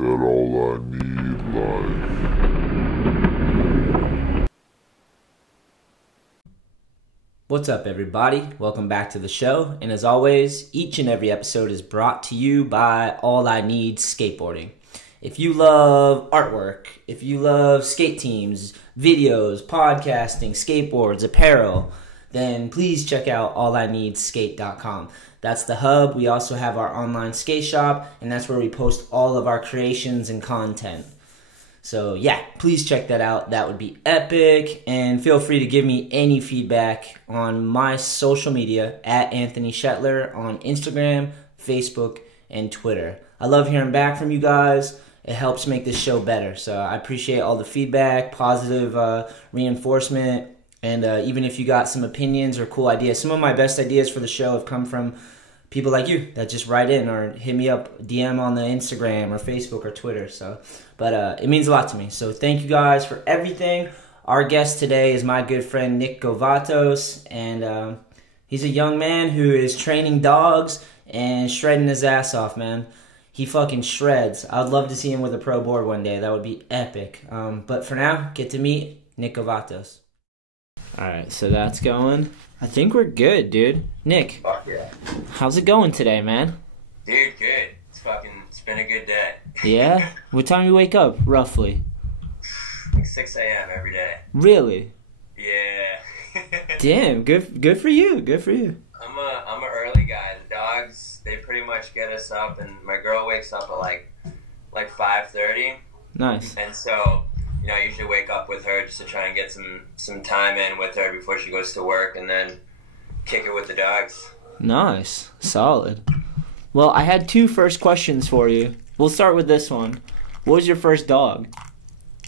that all I need life. What's up, everybody? Welcome back to the show. And as always, each and every episode is brought to you by All I Need Skateboarding. If you love artwork, if you love skate teams, videos, podcasting, skateboards, apparel, then please check out allineedskate.com. That's the hub. We also have our online skate shop, and that's where we post all of our creations and content. So yeah, please check that out. That would be epic. And feel free to give me any feedback on my social media at Anthony Shetler on Instagram, Facebook, and Twitter. I love hearing back from you guys. It helps make this show better. So I appreciate all the feedback, positive reinforcement, and even if you got some opinions or cool ideas. Some of my best ideas for the show have come from people like you that just write in or hit me up, DM on the Instagram or Facebook or Twitter. But it means a lot to me. So thank you guys for everything. Our guest today is my good friend Nick Govatsos, and he's a young man who is training dogs and shredding his ass off, man. He fucking shreds. I'd love to see him with a pro board one day. That would be epic. But for now, get to meet Nick Govatsos. Alright, so that's going. I think we're good, dude. Nick. Fuck yeah. How's it going today, man? Dude, good. It's been a good day. Yeah? What time you wake up, roughly? Like 6 a.m. every day. Really? Yeah. Damn, good for you. Good for you. I'm a early guy. The dogs, they pretty much get us up, and my girl wakes up at like 5:30. Nice. And so, I usually wake up with her just to try and get some time in with her before she goes to work, and then kick it with the dogs. Nice. Solid. Well, I had two first questions for you. We'll start with this one. What was your first dog?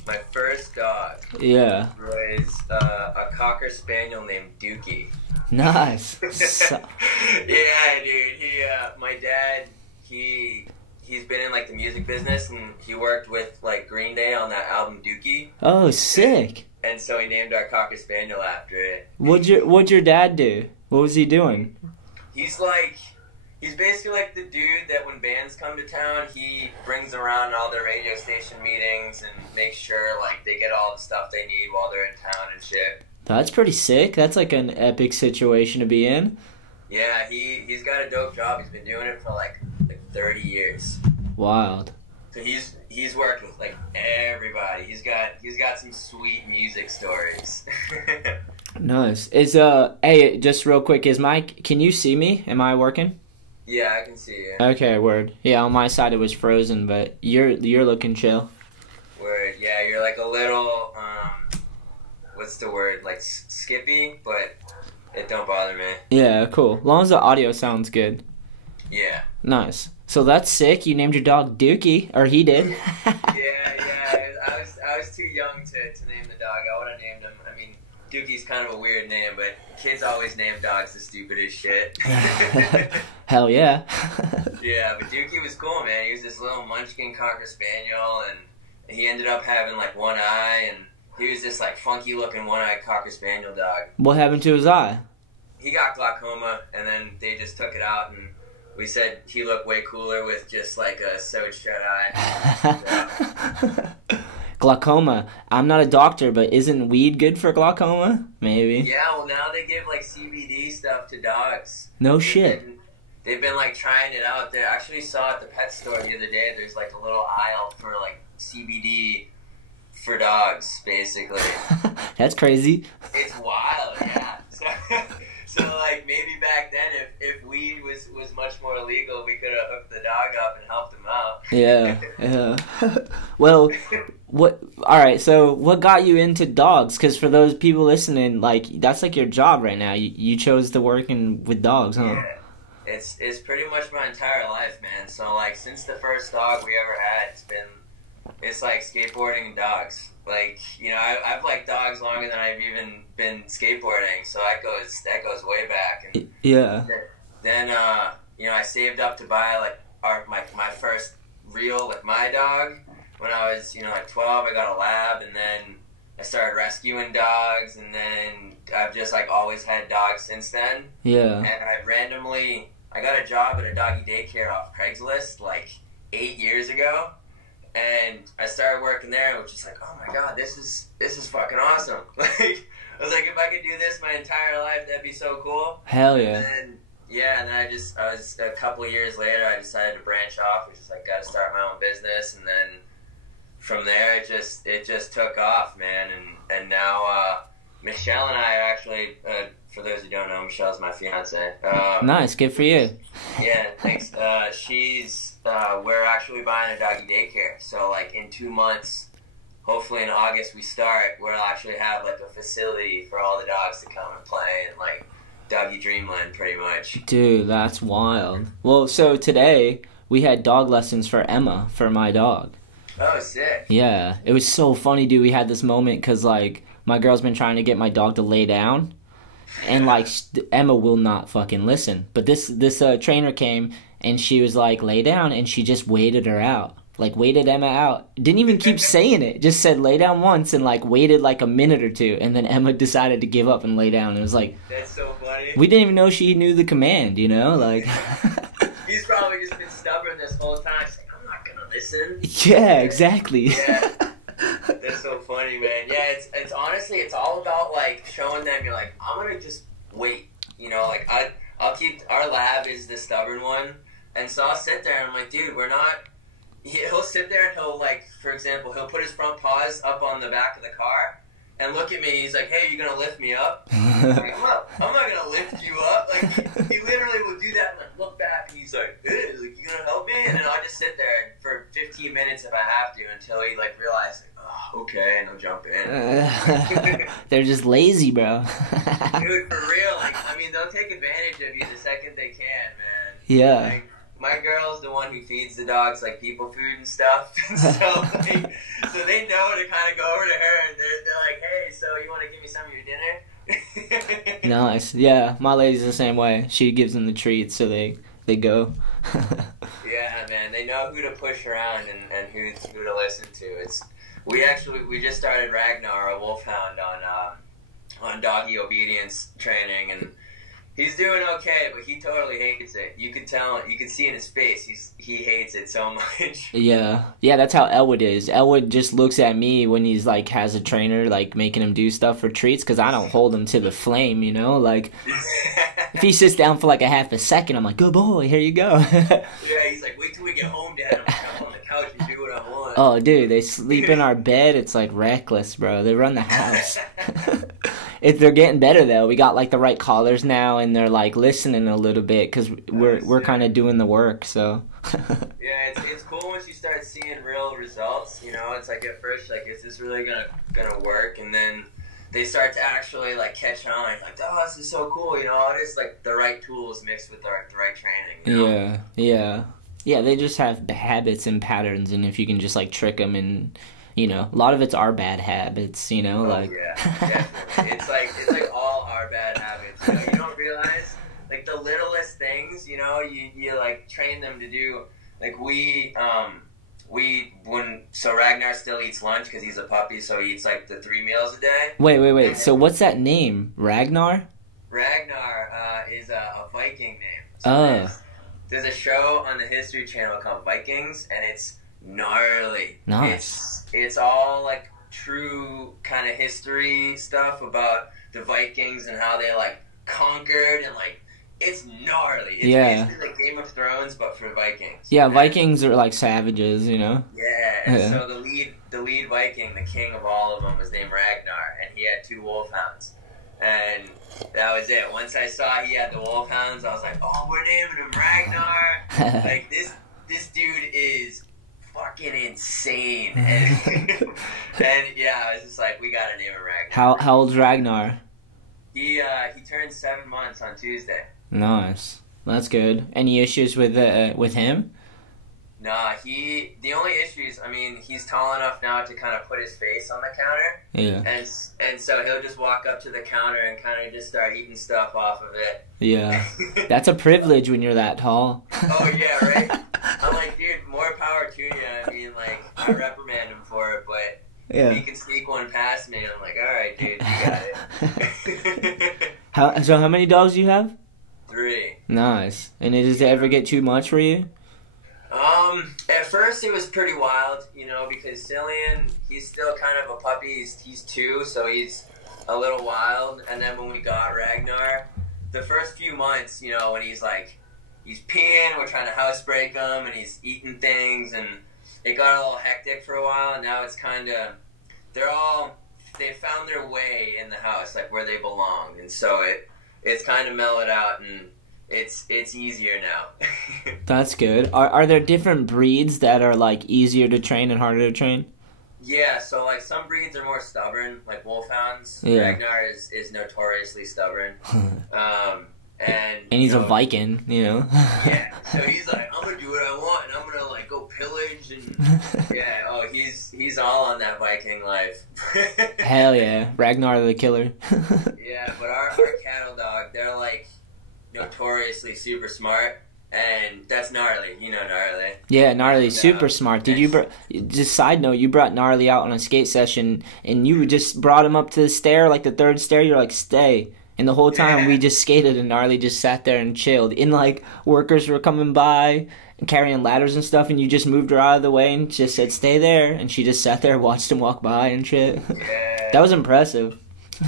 My first dog Yeah. was a Cocker Spaniel named Dookie. Nice. Yeah, dude. My dad, he's been in like the music business, and he worked with like Green Day on that album Dookie. Oh, sick. And so he named our Cocker Spaniel after it. What'd your dad do? What was he doing? He's basically like the dude that when bands come to town, he brings around all their radio station meetings and makes sure like they get all the stuff they need while they're in town and shit. That's pretty sick. That's like an epic situation to be in. Yeah, he's got a dope job. He's been doing it for like 30 years. Wild. So he's worked with like everybody. He's got some sweet music stories. Nice. Hey, just real quick, can you see me? Am I working? Yeah, I can see you. Okay, word. Yeah, on my side it was frozen, but you're looking chill. Word. Yeah, you're like a little what's the word? Like skippy, but it don't bother me. Yeah, cool. As long as the audio sounds good. Yeah. Nice. So that's sick. You named your dog Dookie, or he did. Yeah. I was too young to name the dog. I would have named him. I mean, Dookie's kind of a weird name, but kids always name dogs the stupidest shit. Hell yeah. Yeah, but Dookie was cool, man. He was this little munchkin Cocker Spaniel, and he ended up having like one eye, and he was this like funky looking one-eyed Cocker Spaniel dog. What happened to his eye? He got glaucoma, and then they just took it out, and we said he looked way cooler with just like a sewed shut eye. Glaucoma. I'm not a doctor, but isn't weed good for glaucoma? Maybe. Yeah, well now they give like CBD stuff to dogs. No shit. They've been like trying it out. They actually saw at the pet store the other day, there's like a little aisle for like CBD for dogs, basically. That's crazy. It's wild, yeah. So like maybe back then, if weed was much more illegal, we could have hooked the dog up and helped him out. Yeah. Well, all right, so what got you into dogs? Because for those people listening, like, that's like your job right now. You chose to work with dogs, huh? Yeah. It's pretty much my entire life, man. So like since the first dog we ever had, it's like skateboarding and dogs. Like, I've liked dogs longer than I've even been skateboarding, so that goes way back. And yeah. Then I saved up to buy like my first real like my dog when I was like 12. I got a lab, and then I started rescuing dogs, and then I've just like always had dogs since then. Yeah. And I got a job at a doggy daycare off Craigslist like 8 years ago. was just like, oh my god, this is fucking awesome. Like, I was like, if I could do this my entire life, that'd be so cool. Hell yeah. And then I was a couple years later, I decided to branch off, which is like, got to start my own business, and then from there, it just took off, man. And now Michelle and I are actually, for those who don't know, Michelle's my fiance. Nice, good for you. Yeah, thanks. We're actually buying a doggy daycare. So like in 2 months, hopefully in August we start, we'll actually have like a facility for all the dogs to come and play and like doggy dreamland pretty much. Dude, that's wild. Well, so today we had dog lessons for Emma, for my dog. Oh, sick. Yeah, it was so funny, dude. We had this moment because, like, my girl's been trying to get my dog to lay down, and, like, Emma will not fucking listen. But this trainer came, and she was like, lay down, and she just waited her out. Like, waited Emma out. Didn't even keep saying it. Just said lay down once and, like, waited, like, a minute or two, and then Emma decided to give up and lay down. It was like... That's so funny. We didn't even know she knew the command, you know? Like... He's probably just been stubborn this whole time. Listen. Yeah, exactly. Yeah, that's so funny, man. Yeah, it's honestly, it's all about like showing them you're like, I'm gonna just wait. You know, like I'll keep, our lab is the stubborn one, and so I'll sit there and I'm like, dude, we're not. He'll sit there and he'll like, for example, he'll put his front paws up on the back of the car and look at me. He's like, hey, you gonna lift me up? I'm like, I'm not gonna lift you up. Like he literally will do that and like look back and he's like, hey, like, you gonna help me? And then I'll just sit there for 15 minutes if I have to until he like realizes, like, oh, okay, and I'll jump in. They're just lazy, bro. Dude, for real. Like, I mean, they'll take advantage of you the second they can, man. Yeah. Like, my girl's the one who feeds the dogs like people food and stuff, so they know to kind of go over to her and they're like, hey, so you want to give me some of your dinner? Nice. Yeah, my lady's the same way. She gives them the treats, so they go. Yeah, man, they know who to push around and who to listen to. We just started Ragnar, a wolfhound, on doggy obedience training, and he's doing okay, but he totally hates it. You can tell, you can see in his face, he hates it so much. Yeah, that's how Elwood is. Elwood just looks at me when he's like has a trainer like making him do stuff for treats, because I don't hold him to the flame, you know. Like if he sits down for like a half a second, I'm like, good boy, here you go. Yeah, he's like, wait till we get home, Dad. I'm gonna jump on the couch and do what I want. Oh, dude, they sleep in our bed. It's like reckless, bro. They run the house. They're getting better though. We got like the right collars now, and they're like listening a little bit because we're kind of doing the work. So yeah, it's cool once you start seeing real results. You know, it's like at first, like, is this really gonna work? And then they start to actually like catch on. Like, oh, this is so cool. You know, it's like the right tools mixed with the right training. You know? Yeah. They just have habits and patterns, and if you can just like trick them and. You know, a lot of it's our bad habits, you know, like... yeah, definitely. It's like all our bad habits, you know, you don't realize, like, the littlest things, you know, you like, train them to do, like, so Ragnar still eats lunch, because he's a puppy, so he eats, like, the 3 meals a day. Wait, so what's that name? Ragnar? Ragnar is a Viking name. So there's a show on the History Channel called Vikings, and it's gnarly. Nice. It's all like true kind of history stuff about the Vikings and how they like conquered, and like it's gnarly. It's basically like Game of Thrones but for Vikings. Yeah, Vikings are like savages, you know. Yeah. So the lead Viking, the king of all of them, was named Ragnar, and he had 2 wolfhounds. And that was it. Once I saw he had the wolfhounds, I was like, oh, we're naming him Ragnar. Like this dude is fucking insane. And yeah, I was just like, we gotta name him Ragnar. How old's Ragnar? He turned 7 months on Tuesday. Nice. That's good. Any issues with him? Nah, the only issues, I mean, he's tall enough now to kind of put his face on the counter. Yeah. And so he'll just walk up to the counter and kind of just start eating stuff off of it. Yeah. That's a privilege when you're that tall. Oh, yeah, right? I'm like, dude, more power to you. I mean, like, I reprimand him for it, but if he can sneak one past me, I'm like, all right, dude, you got it. So how many dogs do you have? 3. Nice. And does it ever get too much for you? At first, it was pretty wild, you know, because Cillian, he's still kind of a puppy. He's 2, so he's a little wild. And then when we got Ragnar, the first few months, you know, when he's peeing, we're trying to housebreak him, and he's eating things, and it got a little hectic for a while. And now it's kind of, they found their way in the house, like where they belong, and so it's kind of mellowed out, and it's easier now. That's good. Are there different breeds that are like easier to train and harder to train? Yeah, so like some breeds are more stubborn, like wolfhounds. Yeah. Ragnar is notoriously stubborn. And he's a Viking, you know. Yeah, so he's like, I'm gonna do what I want, and I'm gonna like go pillage, and yeah, oh, he's all on that Viking life. Hell yeah, Ragnar the killer. Yeah, but our cattle dog, they're like notoriously super smart, and that's Gnarly. You know Gnarly. Yeah, Gnarly's super smart. Did just side note, you brought Gnarly out on a skate session, and you just brought him up to the stair, like the 3rd stair. You're like, stay. And the whole time we just skated, and Gnarly just sat there and chilled. And like workers were coming by and carrying ladders and stuff, and you just moved her out of the way and just said, stay there. And she just sat there, watched him walk by and shit. Yeah. That was impressive.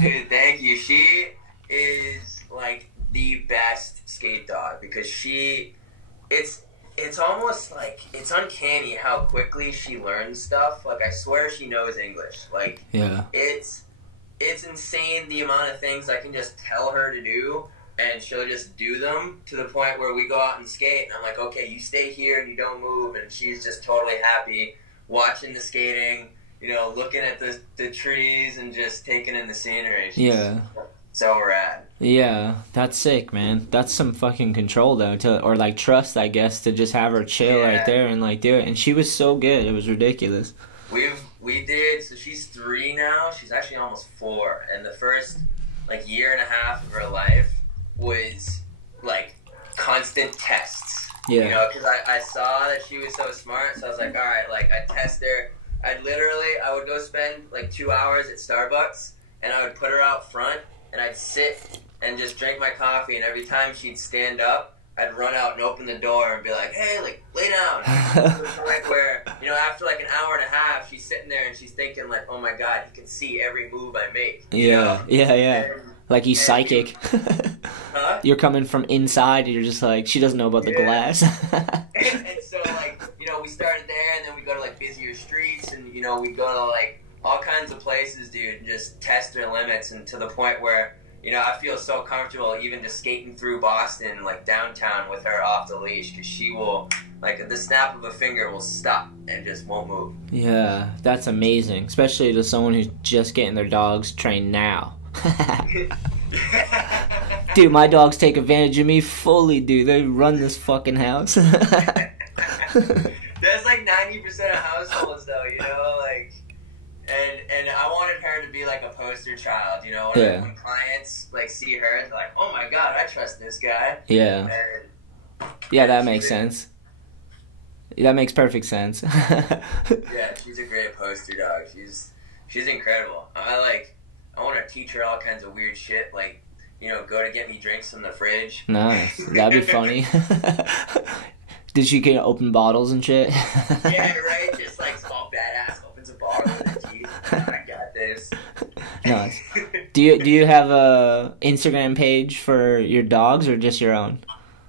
Dude, thank you. She is like the best skate dog, because it's almost like, it's uncanny how quickly she learns stuff. Like, I swear she knows English. Like, yeah. It's insane the amount of things I can just tell her to do, and she'll just do them, to the point where we go out and skate, and I'm like, okay, you stay here and you don't move, and she's just totally happy watching the skating, you know, looking at the trees and just taking in the scenery. She's so rad. Yeah, that's sick, man. That's some fucking control, though, or like trust, I guess, to just have her chill right there and like do it. And she was so good, it was ridiculous. We did, so she's 3 now. She's actually almost 4. And the first, like, year and a half of her life was, like, constant tests. Yeah. You know, because I saw that she was so smart, so I was like, all right, like, I'd test her. I would go spend, like, 2 hours at Starbucks, and I would put her out front, and I'd sit and just drink my coffee, and every time she'd stand up, I'd run out and open the door and be like, hey, like, lay down. To the point where, you know, after like an hour and a half, she's sitting there and she's thinking like, oh my God, he can see every move I make. You know? Yeah. Like he's psychic. Huh? You're coming from inside and you're just like, she doesn't know about the glass. and so, like, you know, we started there, and then we go to like busier streets, and, you know, we go to like all kinds of places, dude, and just test their limits, and to the point where, you know, I feel so comfortable even just skating through Boston, like downtown, with her off the leash, because she will, like, at the snap of a finger, will stop and just won't move. Yeah, that's amazing, especially to someone who's just getting their dogs trained now. Dude, my dogs take advantage of me fully, dude. They run this fucking house. That's like 90% of households, though, you know, like. And I wanted her to be like a poster child, you know, when clients like see her, they're like, oh my God, I trust this guy. Yeah. Yeah, that makes sense. That makes perfect sense. Yeah, she's a great poster dog. She's incredible. I want to teach her all kinds of weird shit, like, you know, go to get me drinks from the fridge. Nice. That'd be funny. Did she get open bottles and shit? Yeah, right? Just like all badass opens a bottle with her teeth. I got this. Nice. Do you have a Instagram page for your dogs or just your own?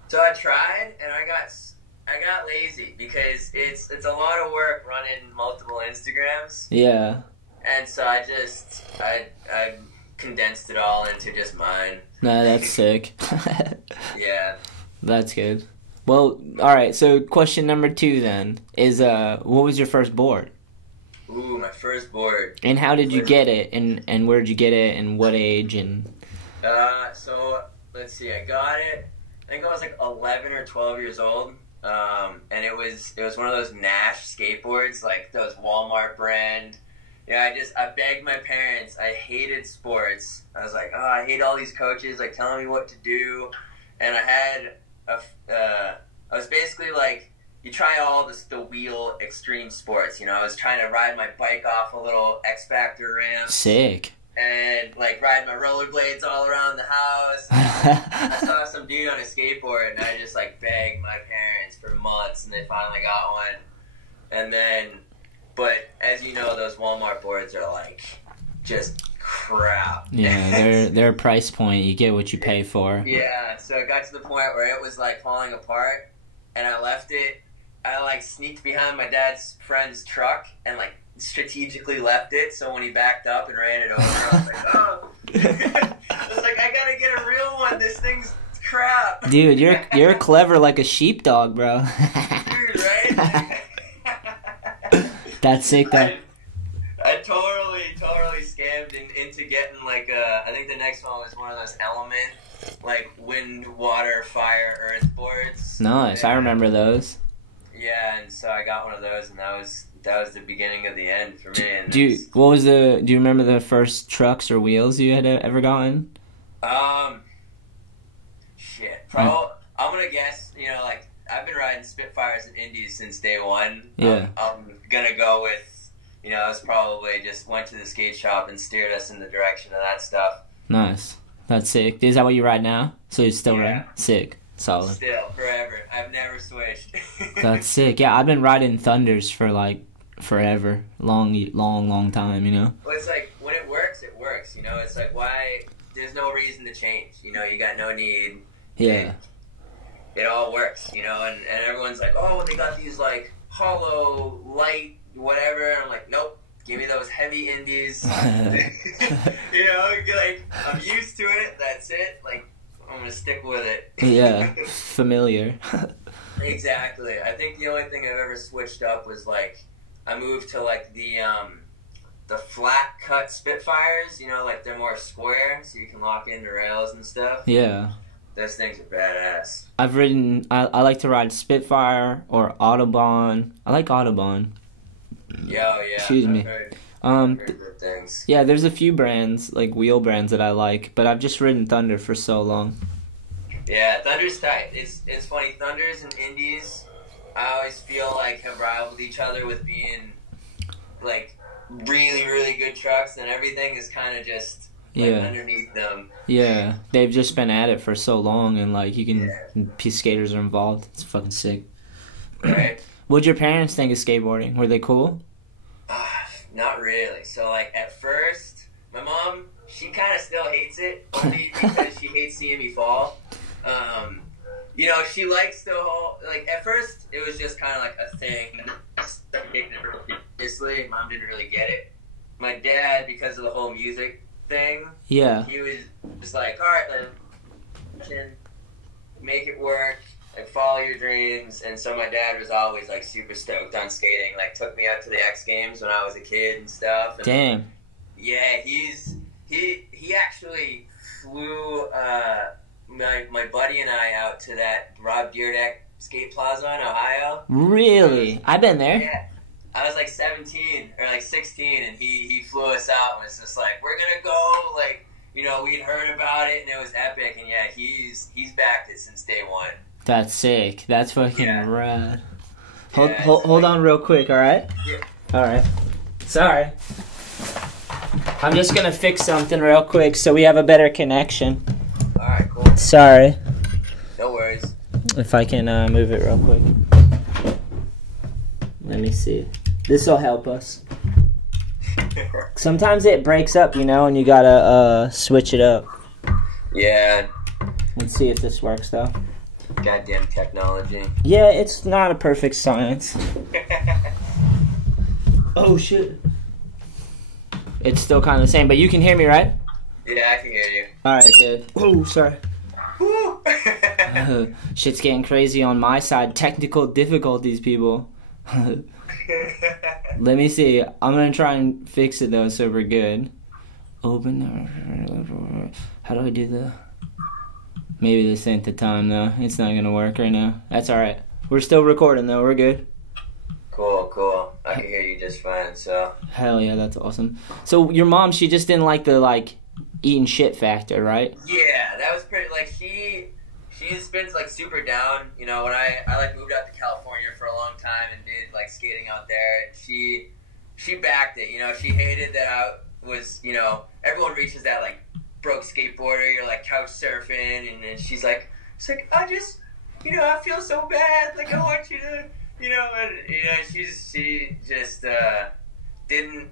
So I tried, and I got lazy, because it's a lot of work running multiple Instagrams. Yeah. And so I condensed it all into just mine. Nah, that's sick. Yeah. That's good. Well, alright, so question number 2 then is, what was your first board? Ooh, my first board. And how did you get it, and where did you get it, and what age, and... So, let's see, I got it, I think I was like 11 or 12 years old, and it was one of those Nash skateboards, like those Walmart brand. Yeah, I begged my parents. I hated sports. I was like, I hate all these coaches, like, telling me what to do, and I was basically like, you try all the wheel extreme sports, you know. I was trying to ride my bike off a little X Factor ramp. Sick. And, like, ride my rollerblades all around the house. I saw some dude on a skateboard, and I just, like, begged my parents for months, and they finally got one. And then, but as you know, those Walmart boards are like just crap. Yeah, they're a price point. You get what you pay for. Yeah, so it got to the point where it was like falling apart, and I left it. I like sneaked behind my dad's friend's truck and like strategically left it, so when he backed up and ran it over, I was like, oh. I was like, I gotta get a real one. This thing's crap. Dude, you're clever like a sheepdog, bro. Dude, right? That's sick, though. I totally scammed into getting like I think the next one was one of those element like wind, water, fire, earth boards. Nice, I remember those. Yeah, and so I got one of those, and that was the beginning of the end for me. And do you remember the first trucks or wheels you had ever gotten? Shit. Probably, I'm gonna guess, you know, like, I've been riding Spitfires and Indies since day one. Yeah. I'm gonna go with, you know, I was probably just went to the skate shop and steered us in the direction of that stuff. Nice. That's sick. Is that what you ride now? So you're still riding? Sick. Solid. Still, forever. I've never switched. That's sick. Yeah, I've been riding Thunders for, like, forever. Long time, you know? Well, it's like, when it works, you know? It's like, why, there's no reason to change, you know? You got no need. Yeah. It all works, you know? And everyone's like, oh, they got these, like, hollow, light, whatever. And I'm like, nope. Give me those heavy Indies. You know, like, I'm used to it. That's it. Like, I'm going to stick with it. Yeah. Familiar. Exactly. I think the only thing I've ever switched up was, like, I moved to, like, the flat cut Spitfires. You know, like, they're more square, so you can lock in the rails and stuff. Yeah. Those things are badass. I've ridden, I like to ride Spitfire or Autobahn. I like Autobahn. Yeah. Excuse me. I've heard good things. Yeah, there's a few brands, like wheel brands that I like, but I've just ridden Thunder for so long. Yeah, Thunder's tight. It's funny. Thunders and Indies, I always feel like have rivaled each other with being like really, really good trucks, and everything is kind of just like underneath them. Yeah, they've just been at it for so long, and like you can, skaters are involved. It's fucking sick. Right. What'd your parents think of skateboarding? Were they cool? Not really. So, like, at first, my mom, she kind of still hates it, only because she hates seeing me fall. You know, she likes the whole, like, at first, it was just kind of like a thing. Seriously, Mom didn't really get it. My dad, because of the whole music thing, he was just like, all right, then, make it work. Like, follow your dreams. And so my dad was always, like, super stoked on skating. Like, took me out to the X Games when I was a kid and stuff. And, damn. Yeah, he actually flew my buddy and I out to that Rob Dyrdek skate plaza in Ohio. Really? I've been there. Yeah. I was, like, 17 or, like, 16, and he flew us out and was just like, we're going to go, like, you know, we'd heard about it, and it was epic. And, yeah, he's backed it since day one. That's sick. That's fucking rad. Hold on real quick, alright? Yeah. Alright. Sorry. I'm just gonna fix something real quick so we have a better connection. Alright, cool. Sorry. No worries. If I can move it real quick. Let me see. This'll help us. Sometimes it breaks up, you know, and you gotta switch it up. Yeah. Let's see if this works, though. Goddamn technology. Yeah, it's not a perfect science. Oh, shit. It's still kind of the same, but you can hear me, right? Yeah, I can hear you. Alright, good. Oh, sorry. Shit's getting crazy on my side. Technical difficulties, people. Let me see. I'm gonna try and fix it, though, so we're good. Open. How do I do the... Maybe this ain't the time, though. It's not gonna work right now. That's alright. We're still recording, though. We're good. Cool. I can hear you just fine, so... Hell yeah, that's awesome. So, your mom, she just didn't like the, like, eating shit factor, right? Yeah, that was pretty... Like, she's been, like, super down. You know, when I like, moved out to California for a long time and did, like, skating out there, and she backed it. You know, she hated that I was, you know... Everyone reaches that, like, broke skateboarder, you're like couch surfing, and then she's like, I just, you know, I feel so bad, like I want you to she just didn't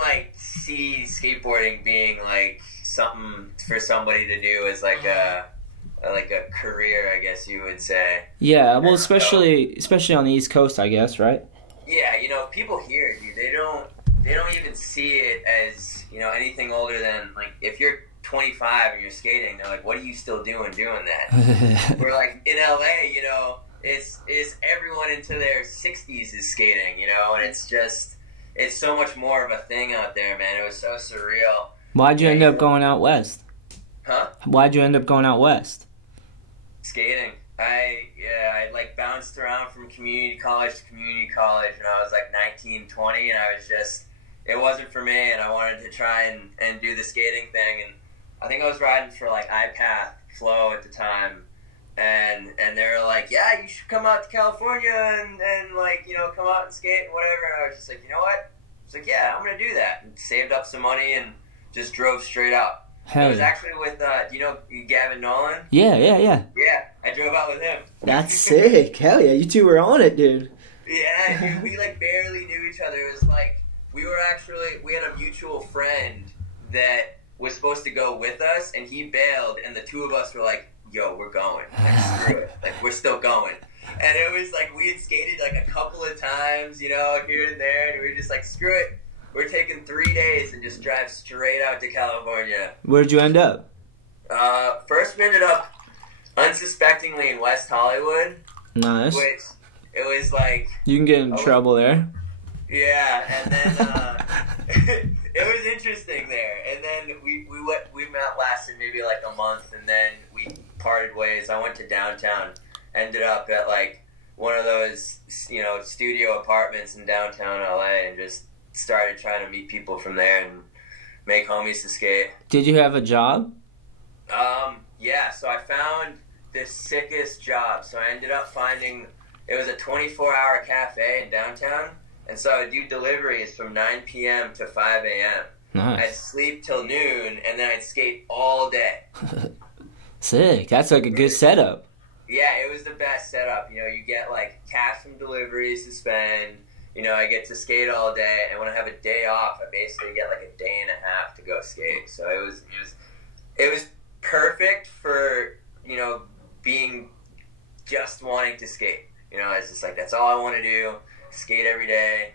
like see skateboarding being like something for somebody to do as like a career, I guess you would say. Yeah, well, especially on the East Coast, I guess, right? Yeah, people here, dude, they don't even see it as, anything older than, like, if you're 25 and you're skating, they're like, what are you still doing that? We're like, in LA, it's everyone into their 60s is skating, and it's so much more of a thing out there, man. It was so surreal. Why'd you end up going out west? Huh? Why'd you end up going out west? Skating. I like bounced around from community college to community college when I was like 19, 20, and I was just, it wasn't for me, and I wanted to try and do the skating thing, and I think I was riding for like iPath Flow at the time, and they were like, yeah, you should come out to California and like, come out and skate and whatever, and I was just like, you know what? I was like, yeah, I'm going to do that, and saved up some money and just drove straight out. Hell it was yeah. actually with, do you know Gavin Nolan? Yeah. Yeah, I drove out with him. That's sick. Hell yeah, you two were on it, dude. Yeah, dude, we like barely knew each other. It was like, we had a mutual friend that was supposed to go with us, and he bailed, and the two of us were like, yo, we're going. Like, screw it. Like, we're still going. And it was like, we had skated like a couple of times, here and there, and we were just like, screw it. We're taking 3 days and just drive straight out to California. Where'd you end up? First we ended up unsuspectingly in West Hollywood. Nice. Which, it was like... You can get in trouble there. Yeah, and then it was interesting there. And then we lasted maybe like a month, and then we parted ways. I went to downtown, ended up at like one of those, studio apartments in downtown LA, and just started trying to meet people from there and make homies to skate. Did you have a job? Yeah, so I found the sickest job. So I ended up finding, it was a 24-hour cafe in downtown, and so I would do deliveries from 9 p.m. to 5 a.m. Nice. I'd sleep till noon, and then I'd skate all day. Sick. That's like a good setup. Yeah, it was the best setup. You get like cash from deliveries to spend. I get to skate all day, and when I have a day off, I basically get like a day and a half to go skate. So it was perfect for, being just wanting to skate. It's just like, that's all I want to do, skate every day,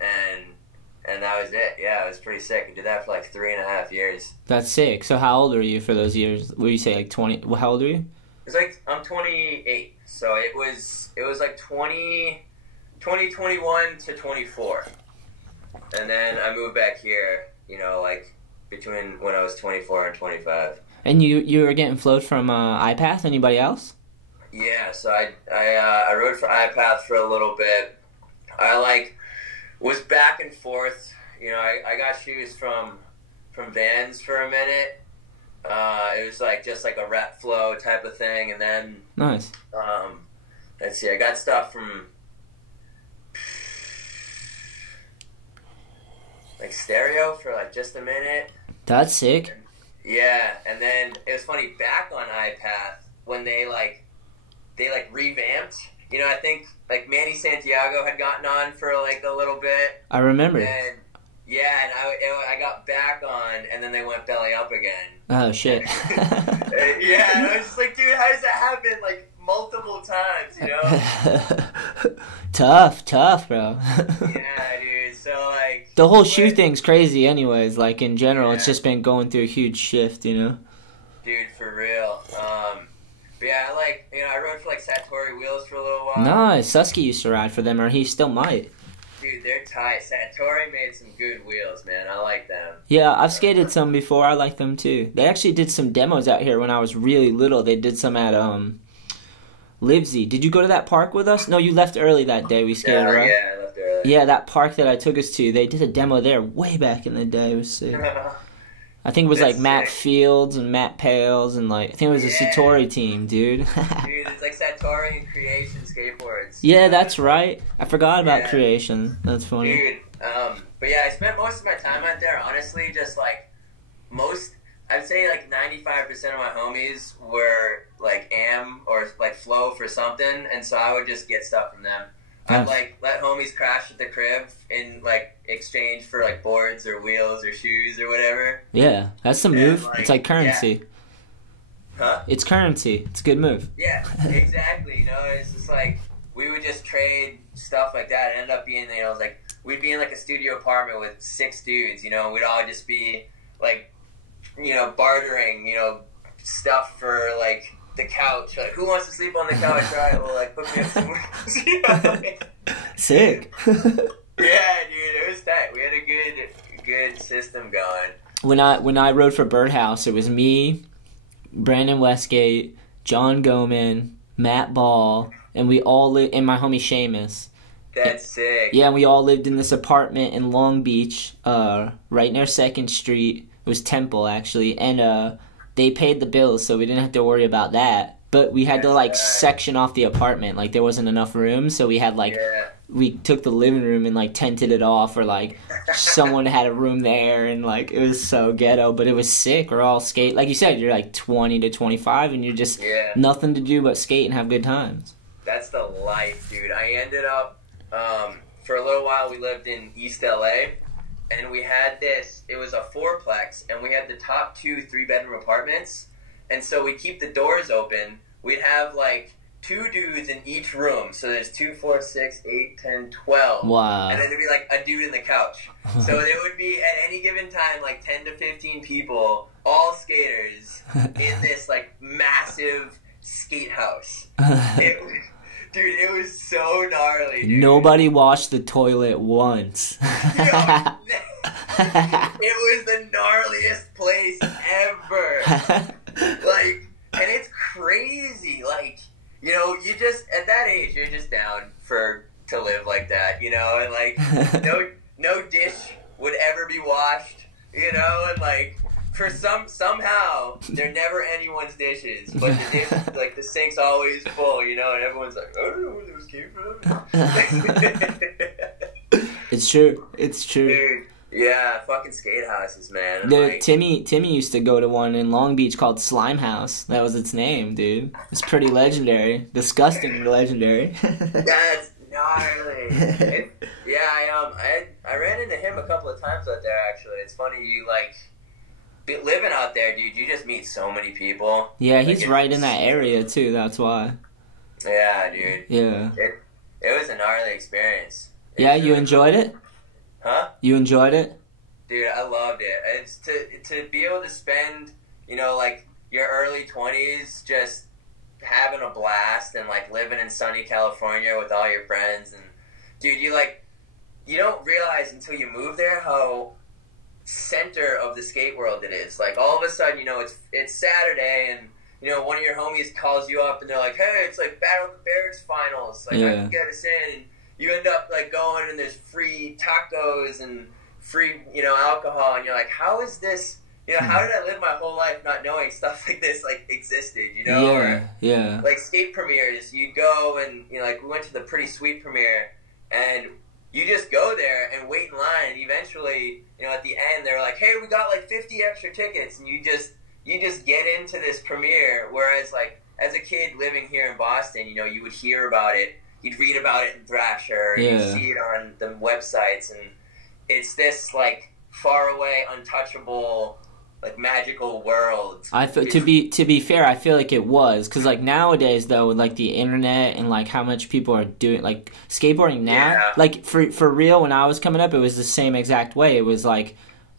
and that was it. Yeah, it was pretty sick. I did that for like 3.5 years. That's sick. So how old are you for those years? Would you say like 20? How old are you? It's like, I'm 28, so it was like 2021 to 24. And then I moved back here, like between when I was 24 and 25. And you were getting flowed from iPath? Anybody else? Yeah, so I rode for iPath for a little bit. I was back and forth. I got shoes from Vans for a minute. It was like just like a rep flow type of thing, and then nice. Let's see, I got stuff from like Stereo for like just a minute. That's sick. Yeah, and then it was funny, back on iPath when they revamped. I think like Manny Santiago had gotten on for like a little bit. I remember. And yeah, and I got back on, and then they went belly up again. Oh shit. Yeah, and I was just like, dude, how does that happen like multiple times? Tough, bro. Yeah, dude. So like the whole shoe thing's crazy, anyways. Like in general, it's just been going through a huge shift, Dude, for real. But yeah, I rode for like Satori wheels for a little while. Nice. Susky used to ride for them, or he still might. Dude, they're tight. Satori made some good wheels, man. I like them. Yeah, I've skated some before. I like them too. They actually did some demos out here when I was really little. They did some at Livesey. Did you go to that park with us? No, you left early that day. We skated, right? Yeah, I left early. Yeah, that park that I took us to. They did a demo there way back in the day. It was sick. I think it was like Matt Fields and Matt Pales, and like I think it was a Satori team, dude. Dude, it's like Satori and Creation skateboards. Yeah, that's right. I forgot about Creation. That's funny. Dude, but yeah, I spent most of my time out there, honestly, just like I'd say like 95% of my homies were like am or like flow for something, and so I would just get stuff from them. I'd like let homies crash at the crib in like exchange for like boards or wheels or shoes or whatever. Yeah, that's the move. Like, it's like currency. Yeah. Huh? It's currency. It's a good move. Yeah, exactly. You know, it's just like we would just trade stuff like that. It ended up being, you know, like we'd be in like a studio apartment with 6 dudes. You know, and we'd all just be like, you know, bartering, you know, stuff for like the couch. Like, who wants to sleep on the couch? All right, well, like, hook me up some wings. You know, like, Sick. yeah, dude, it was tight. We had a good system going. When I rode for Birdhouse, it was me, Brandon Westgate, John Goman, Matt Ball, and we all lived, and my homie Seamus. That's sick. Yeah, we all lived in this apartment in Long Beach, right near 2nd Street. It was Temple, actually, and they paid the bills, so we didn't have to worry about that. But we had to, like, section off the apartment. Like, there wasn't enough room, so we had, like, we took the living room and, like, tented it off, or, like, someone had a room there, and, like, it was so ghetto, but it was sick. We're all skate. Like you said, you're, like, 20 to 25, and you're just nothing to do but skate and have good times. That's the life, dude. I ended up, for a little while, we lived in East LA, and we had this, it was a 4-plex, and we had the top 2 3-bedroom apartments, and so we'd keep the doors open. We'd have, like, 2 dudes in each room, so there's 2, 4, 6, 8, 10, 12. Wow. And then there'd be, like, a dude in the couch. So there would be, at any given time, like, 10 to 15 people, all skaters, in this, like, massive skate house. Dude, it was so gnarly, dude. Nobody washed the toilet once. It was the gnarliest place ever. Like, and it's crazy. Like, you know, you just, at that age, you're just down to live like that, you know? And, like, no dish would ever be washed, you know? And, like, for somehow, they're never anyone's dishes, but the dish, like, the sink's always full, you know, and everyone's like, I don't know where those came from. It's true. It's true. Dude, yeah, fucking skate houses, man. Like, Timmy used to go to one in Long Beach called Slime House. That was its name, dude. It's pretty legendary. Disgusting legendary. That's gnarly. I ran into him a couple of times out there, actually. It's funny, you, like, living out there, dude, you just meet so many people. Yeah, he's right in that area, too. That's why. Yeah, dude. Yeah. It was a gnarly experience. Yeah, you enjoyed it? Huh? You enjoyed it? Dude, I loved it. It's to be able to spend, you know, like, your early 20s just having a blast and, like, living in sunny California with all your friends. And, dude, you don't realize until you move there how center of the skate world it is. Like, all of a sudden, you know, it's Saturday, and, you know, one of your homies calls you up and they're like, hey, it's like Battle of the Barracks finals, like, I can get us in. And you end up, like, going, and there's free tacos and free, you know, alcohol, and you're like, how is this, you know, how did I live my whole life not knowing stuff like this, like, existed, you know? Yeah. Like, skate premieres, you go, and, you know, like, we went to the Pretty Sweet premiere, and you just go there and wait in line, and eventually, you know, at the end, they're like, hey, we got, like, 50 extra tickets, and you just get into this premiere, whereas, like, as a kid living here in Boston, you know, you would hear about it, you'd read about it in Thrasher, you'd see it on the websites, and it's this, like, far away, untouchable, like, magical world. To be fair, I feel like it was, because, like, nowadays, though, with, like, the internet and, like, how much people are doing, like, skateboarding now, like, for real, when I was coming up, it was the same exact way. It was, like,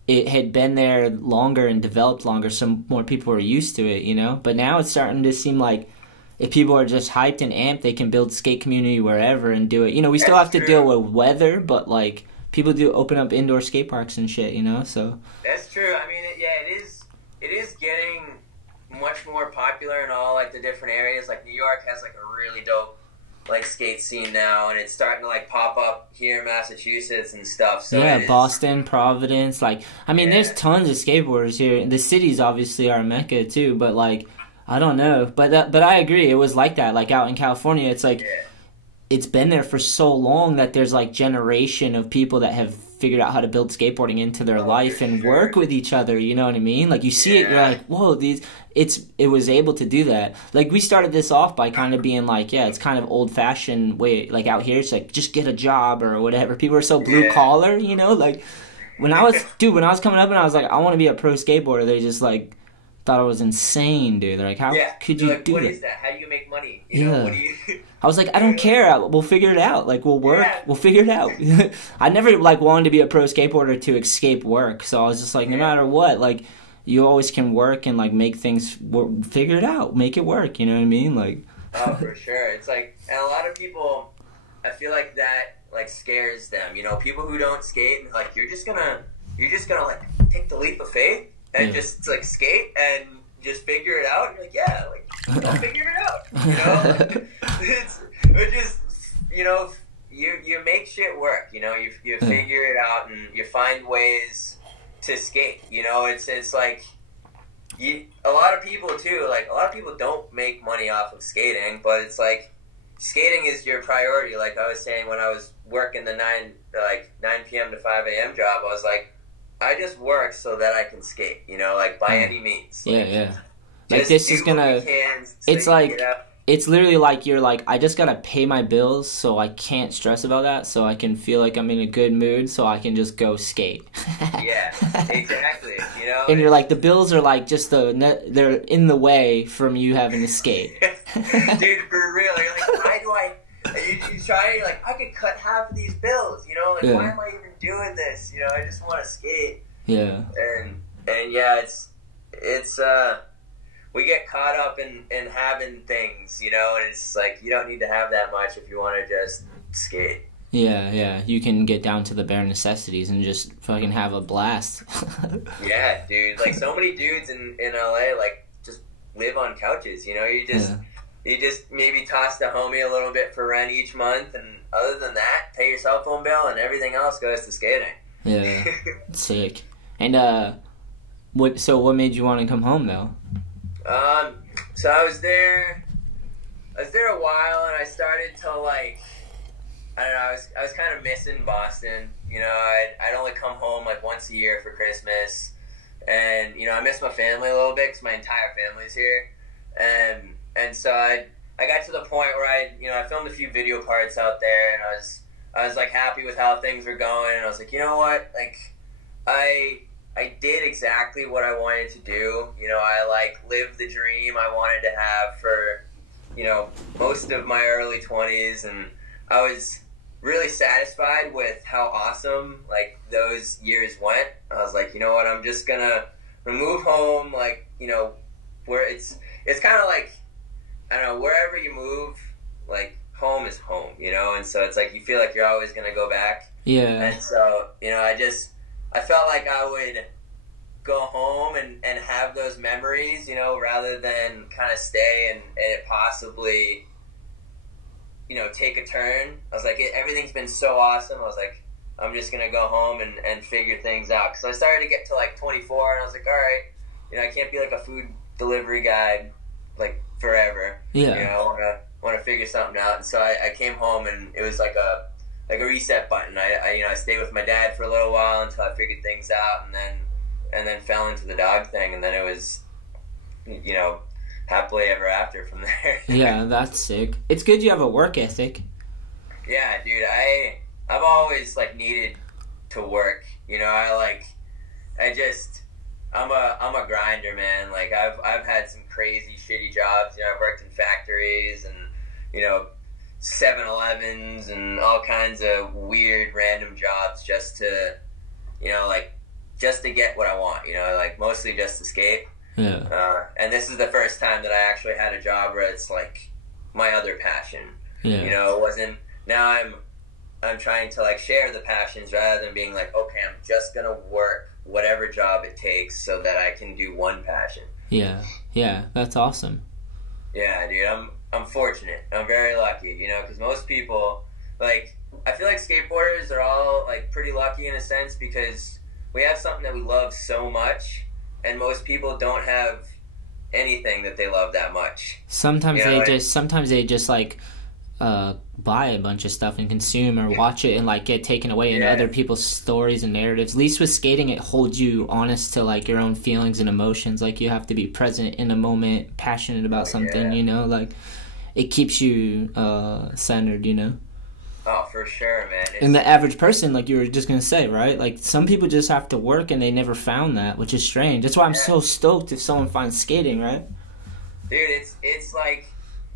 it had been there longer and developed longer, so more people were used to it, you know? But now it's starting to seem like if people are just hyped and amped, they can build skate community wherever and do it. You know, we still have to deal with weather, but, like, people do open up indoor skate parks and shit, you know, so. That's true. I mean, it is getting much more popular in all, like, the different areas. Like, New York has, like, a really dope, like, skate scene now, and it's starting to, like, pop up here in Massachusetts and stuff. So yeah, Boston, Providence, like, I mean, there's tons of skateboarders here. The cities obviously are a mecca too, but, like, I don't know, but I agree. It was like that, like, out in California. It's like it's been there for so long that there's, like, generation of people that have figured out how to build skateboarding into their life and work with each other, you know what I mean? Like, you see it, you're like, whoa, it was able to do that. Like, we started this off by kind of being like, it's kind of old-fashioned way, like, out here, it's like, just get a job or whatever. People are so blue-collar, you know? Like, when I was coming up and I was like, I want to be a pro skateboarder, they just, like, thought I was insane, dude. They're like, how could you do that? What is that? How do you make money? You know, what do you... I was like, I don't care. We'll figure it out. Like, we'll work. Yeah. We'll figure it out. I never, like, wanted to be a pro skateboarder to escape work. So I was just like, no matter what, like, you always can work and, like, make things figure it out. Make it work. You know what I mean? Like. Oh, for sure. It's like, and a lot of people, I feel like that, like, scares them. You know, people who don't skate, like, you're just gonna, like, take the leap of faith and just, like, skate and just figure it out. And you're like, like, I'll figure it out. You know? Like, it's just, you know, you make shit work. You know, you figure it out and you find ways to skate. You know, it's like, a lot of people too, like, a lot of people don't make money off of skating, but it's like, skating is your priority. Like I was saying, when I was working the 9 p.m. to 5 a.m. job, I was like, I just work so that I can skate, you know, like, by any means. Like, like, this is gonna, it's like, it's literally like, you're like, I just gotta pay my bills, so I can't stress about that, so I can feel like I'm in a good mood, so I can just go skate. Yeah, exactly, you know? And you're like, the bills are like, just they're in the way from you having to skate. Dude, for real, you're like, why do I, you try, you're like, I could cut half of these bills, you know, like, why am I even doing this, you know, I just want to skate. Yeah. And yeah, it's we get caught up in having things, you know, and it's like, you don't need to have that much if you want to just skate. Yeah, you can get down to the bare necessities and just fucking have a blast. Yeah, dude, like, so many dudes in LA, like, just live on couches, you know, you just maybe toss the homie a little bit for rent each month, and other than that, pay your cell phone bill, and everything else goes to skating. Yeah, sick. And what made you want to come home though? So I was there a while, and I started to, like, I don't know, I was kind of missing Boston. You know, I'd only come home like once a year for Christmas, and, you know, I miss my family a little bit because my entire family's here, and so I got to the point where I filmed a few video parts out there, and I was like happy with how things were going, and I was like, you know what, like, I did exactly what I wanted to do. You know, I, like, lived the dream I wanted to have for, you know, most of my early 20s, and I was really satisfied with how awesome, like, those years went. I was like, you know what, I'm just gonna move home, like, you know, where it's kind of like, I don't know, wherever you move, like, home is home, you know, and so it's like, you feel like you're always gonna go back. Yeah. And so, you know, I felt like I would go home and have those memories, you know, rather than kind of stay and it possibly, you know, take a turn. I was like, everything's been so awesome. I was like, I'm just going to go home and figure things out. Because I started to get to, like, 24, and I was like, all right, you know, I can't be, like, a food delivery guy, like, forever. Yeah. You know, I want to figure something out. And so I came home, and it was like a reset button. I stayed with my dad for a little while until I figured things out, and then fell into the dog thing, and then it was, you know, happily ever after from there. Yeah, that's sick. It's good you have a work ethic. Yeah, dude, I've always, like, needed to work. You know, I'm a grinder, man. Like, I've had some crazy shitty jobs. You know, I've worked in factories and, you know, 7-Elevens and all kinds of weird random jobs just to, you know, like, just to get what I want, you know, like, mostly just to skate. Yeah. And this is the first time that I actually had a job where it's like my other passion. Yeah. You know, it wasn't, now I'm trying to, like, share the passions rather than being like, okay, I'm just gonna work whatever job it takes so that I can do one passion. Yeah, that's awesome. Yeah, dude, I'm fortunate. I'm very lucky, you know, because most people, like, I feel like skateboarders are all, like, pretty lucky in a sense because we have something that we love so much, and most people don't have anything that they love that much. Sometimes they just like buy a bunch of stuff and consume or watch it and like get taken away in other people's stories and narratives. At least with skating, it holds you honest to like your own feelings and emotions. Like you have to be present in a moment, passionate about something, you know, like it keeps you centered, you know. Oh, for sure, man. And the average person, like you were just going to say, right? Like some people just have to work and they never found that, which is strange. That's why I'm so stoked if someone finds skating, right? Dude, it's like,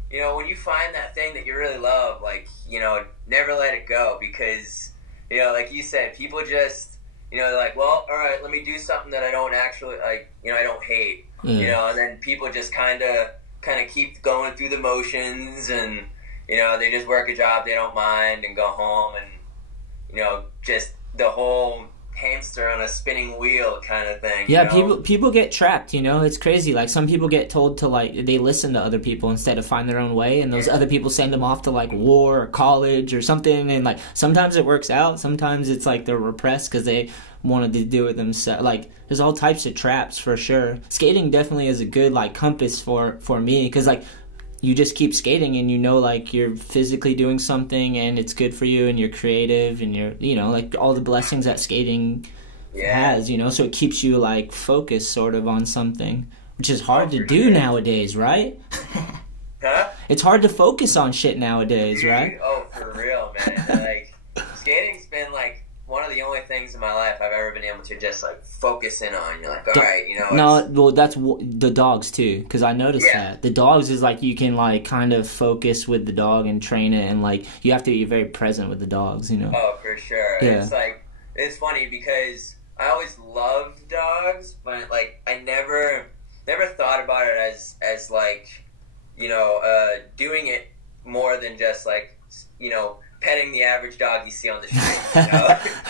you know, when you find that thing that you really love, like, you know, never let it go because, you know, like you said, people just, you know, they're like, well, all right, let me do something that I don't actually, like, you know, I don't hate, you know, and then people just kind of keep going through the motions and, you know, they just work a job they don't mind and go home and, you know, just the whole hamster on a spinning wheel kind of thing. Yeah, you know? people get trapped, you know, it's crazy. Like some people get told to like, they listen to other people instead of find their own way, and those other people send them off to like war or college or something, and like sometimes it works out, sometimes it's like they're repressed because they wanted to do it themselves. Like there's all types of traps for sure. Skating definitely is a good like compass for me because like you just keep skating and you know like you're physically doing something and it's good for you and you're creative and you're, you know, like all the blessings that skating has, you know, so it keeps you like focused sort of on something, which is hard to do nowadays, right? It's hard to focus on shit nowadays, right? Oh, for real, man. Like skating's been like one of the only things in my life I've ever been able to just like focus in on. You're like, all right, you know. No, well, that's the dogs too, because I noticed that the dogs is like you can like kind of focus with the dog and train it, and like you have to be very present with the dogs, you know. Oh, for sure. Yeah. It's like it's funny because I always loved dogs, but like I never thought about it as like, you know, doing it more than just like, you know, petting the average dog you see on the street, you know?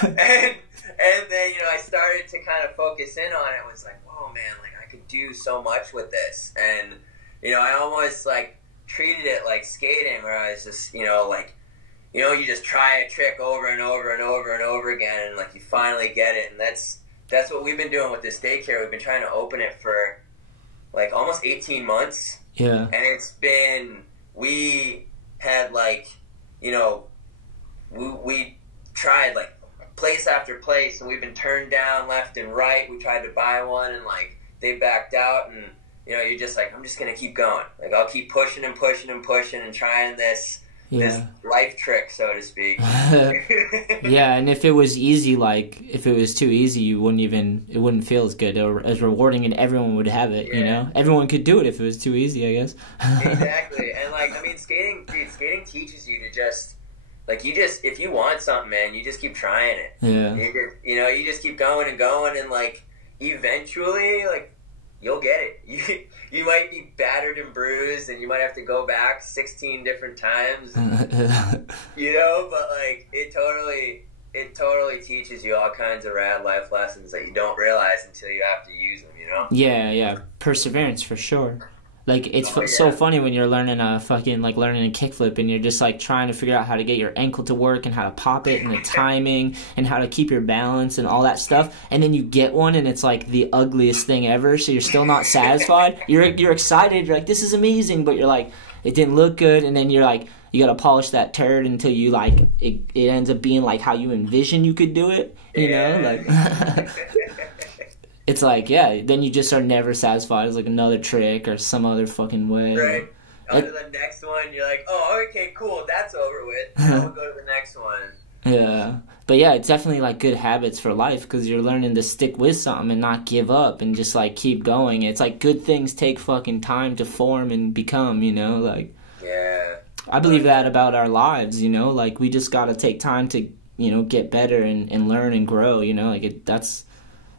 and then, you know, I started to kind of focus in on it. I was like, whoa, man, like I could do so much with this. And, you know, I almost like treated it like skating, where I was just, you know, like, you know, you just try a trick over and over and over and over again, and like you finally get it. And that's what we've been doing with this daycare. We've been trying to open it for like almost 18 months. Yeah. And it's been, we had like, you know, we tried like place after place, and we've been turned down left and right. We tried to buy one, and like they backed out, and you know, you're just like, I'm just gonna keep going. Like I'll keep pushing and pushing and pushing and trying this life trick, so to speak. Yeah, and if it was easy, like if it was too easy, it wouldn't feel as good or as rewarding, and everyone would have it. You know, everyone could do it if it was too easy, I guess. Exactly, and like I mean, skating teaches you to just. Like, if you want something, man, you just keep trying it. Yeah. You just keep going and going, and, like, eventually, like, you'll get it. You might be battered and bruised, and you might have to go back 16 different times, you know, but, like, it totally teaches you all kinds of rad life lessons that you don't realize until you have to use them, you know? Yeah. Perseverance, for sure. Like, it's so funny when you're learning a kickflip, and you're just, like, trying to figure out how to get your ankle to work and how to pop it and the timing and how to keep your balance and all that stuff. And then you get one, and it's, like, the ugliest thing ever, so you're still not satisfied. You're excited. You're like, this is amazing, but you're like, it didn't look good. And then you're like, you got to polish that turd until you, like, it ends up being, like, how you envision you could do it, you know? Like... It's like, then you just are never satisfied. It's like another trick or some other fucking way. Right. On to the next one, you're like, oh, okay, cool, that's over with. Now we'll go to the next one. Yeah. But yeah, it's definitely like good habits for life because you're learning to stick with something and not give up and just like keep going. It's like good things take fucking time to form and become, you know? Like, yeah. I believe that about our lives, you know? Like, we just got to take time to, you know, get better and learn and grow, you know? Like,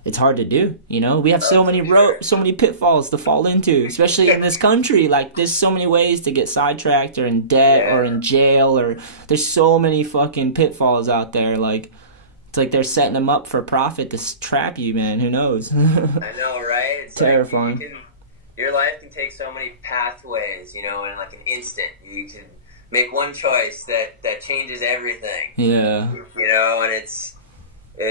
it's hard to do, you know? We have so many pitfalls to fall into, especially in this country. Like, there's so many ways to get sidetracked or in debt or in jail, or there's so many fucking pitfalls out there. Like, it's like they're setting them up for profit to trap you, man. Who knows? I know, right? It's terrifying. Like your life can take so many pathways, you know, in like an instant. You can make one choice that changes everything. Yeah. You know, and it's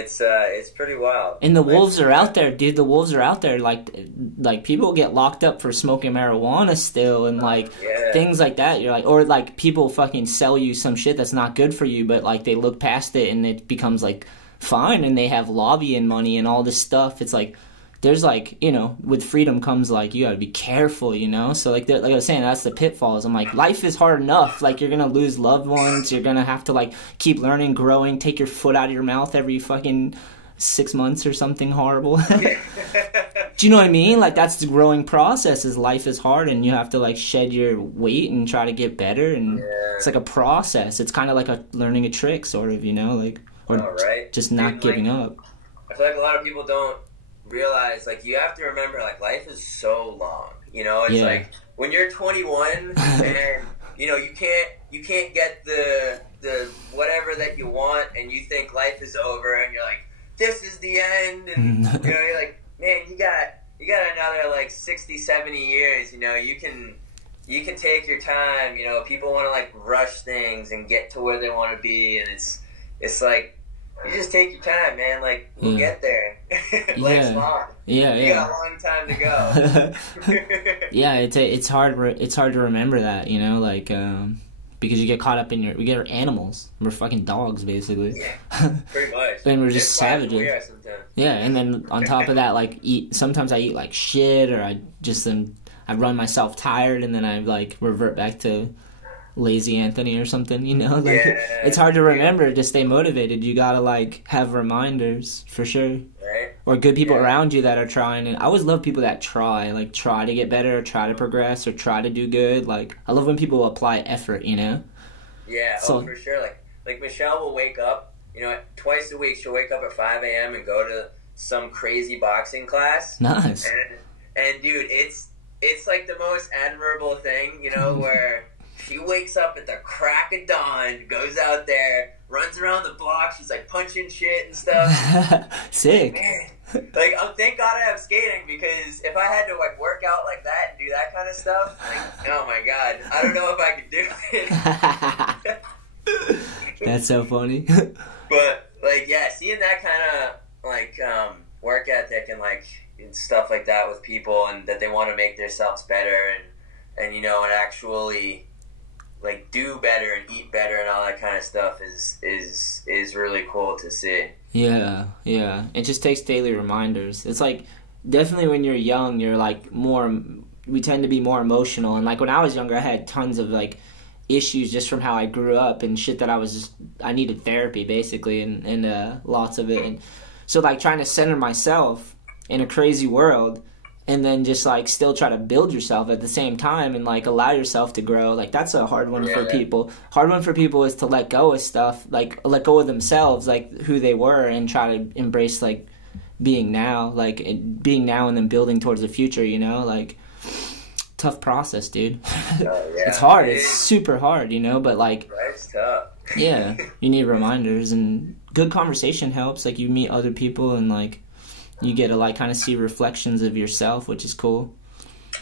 it's pretty wild. And the wolves are out there, dude. The wolves are out there. Like people get locked up for smoking marijuana still, and like things like that. You're like, or like people fucking sell you some shit that's not good for you, but like they look past it and it becomes like fine, and they have lobbying money and all this stuff. It's like there's like, you know, with freedom comes like you gotta be careful, you know. So like I was saying, that's the pitfalls. I'm like, life is hard enough. Like you're gonna lose loved ones. You're gonna have to like keep learning, growing, take your foot out of your mouth every fucking 6 months or something horrible. Do you know what I mean? Like that's the growing process. Is life is hard and you have to like shed your weight and try to get better, and it's like a process. It's kind of like learning a trick, sort of, you know, like or just not giving up. I feel like a lot of people don't realize, like, you have to remember, like, life is so long, you know. It's like when you're 21 and you know you can't get the whatever that you want, and you think life is over, and you're like, this is the end, and you know, you're like, man, you got another like 60-70 years, you know. You can take your time, you know. People want to like rush things and get to where they want to be, and it's like, you just take your time, man. Like, we'll get there. Life's long. You got a long time to go. It's hard to remember that, you know, like because you get caught up in we get animals. We're fucking dogs, basically. Yeah, pretty much. And we're just savages. Yeah, and then on top of that, like sometimes I eat like shit, or I run myself tired, and then I like revert back to lazy Anthony or something, you know. Like it's hard to remember to stay motivated. You gotta like have reminders for sure, right? Or good people around you that are trying. And I always love people that try to get better, or try to progress, or try to do good. Like I love when people apply effort, you know. For sure. Like Michelle will wake up, you know, twice a week. She'll wake up at 5 a.m. and go to some crazy boxing class. Nice. And dude, it's like the most admirable thing, you know, where she wakes up at the crack of dawn, goes out there, runs around the block. She's like punching shit and stuff. Sick. Man, like, thank God I have skating, because if I had to like work out like that and do that kind of stuff, like, oh my God, I don't know if I could do it. That's so funny. But like, yeah, seeing that kind of like work ethic and like and stuff like that with people, and that they want to make themselves better, and you know, and actually like do better and eat better and all that kind of stuff is really cool to see. Yeah. It just takes daily reminders. It's like definitely when you're young, you're like we tend to be more emotional, and like when I was younger, I had tons of like issues just from how I grew up and shit that I needed therapy basically, and lots of it, and so like trying to center myself in a crazy world, and then just like still try to build yourself at the same time, and like allow yourself to grow. Like that's a hard one for people. Hard one for people is to let go of stuff, like let go of themselves, like who they were, and try to embrace like being now, and then building towards the future, you know. Like tough process, dude. It's hard. It's super hard, you know, but like life's tough. You need reminders, and good conversation helps. Like you meet other people, and like you get to like kind of see reflections of yourself, which is cool.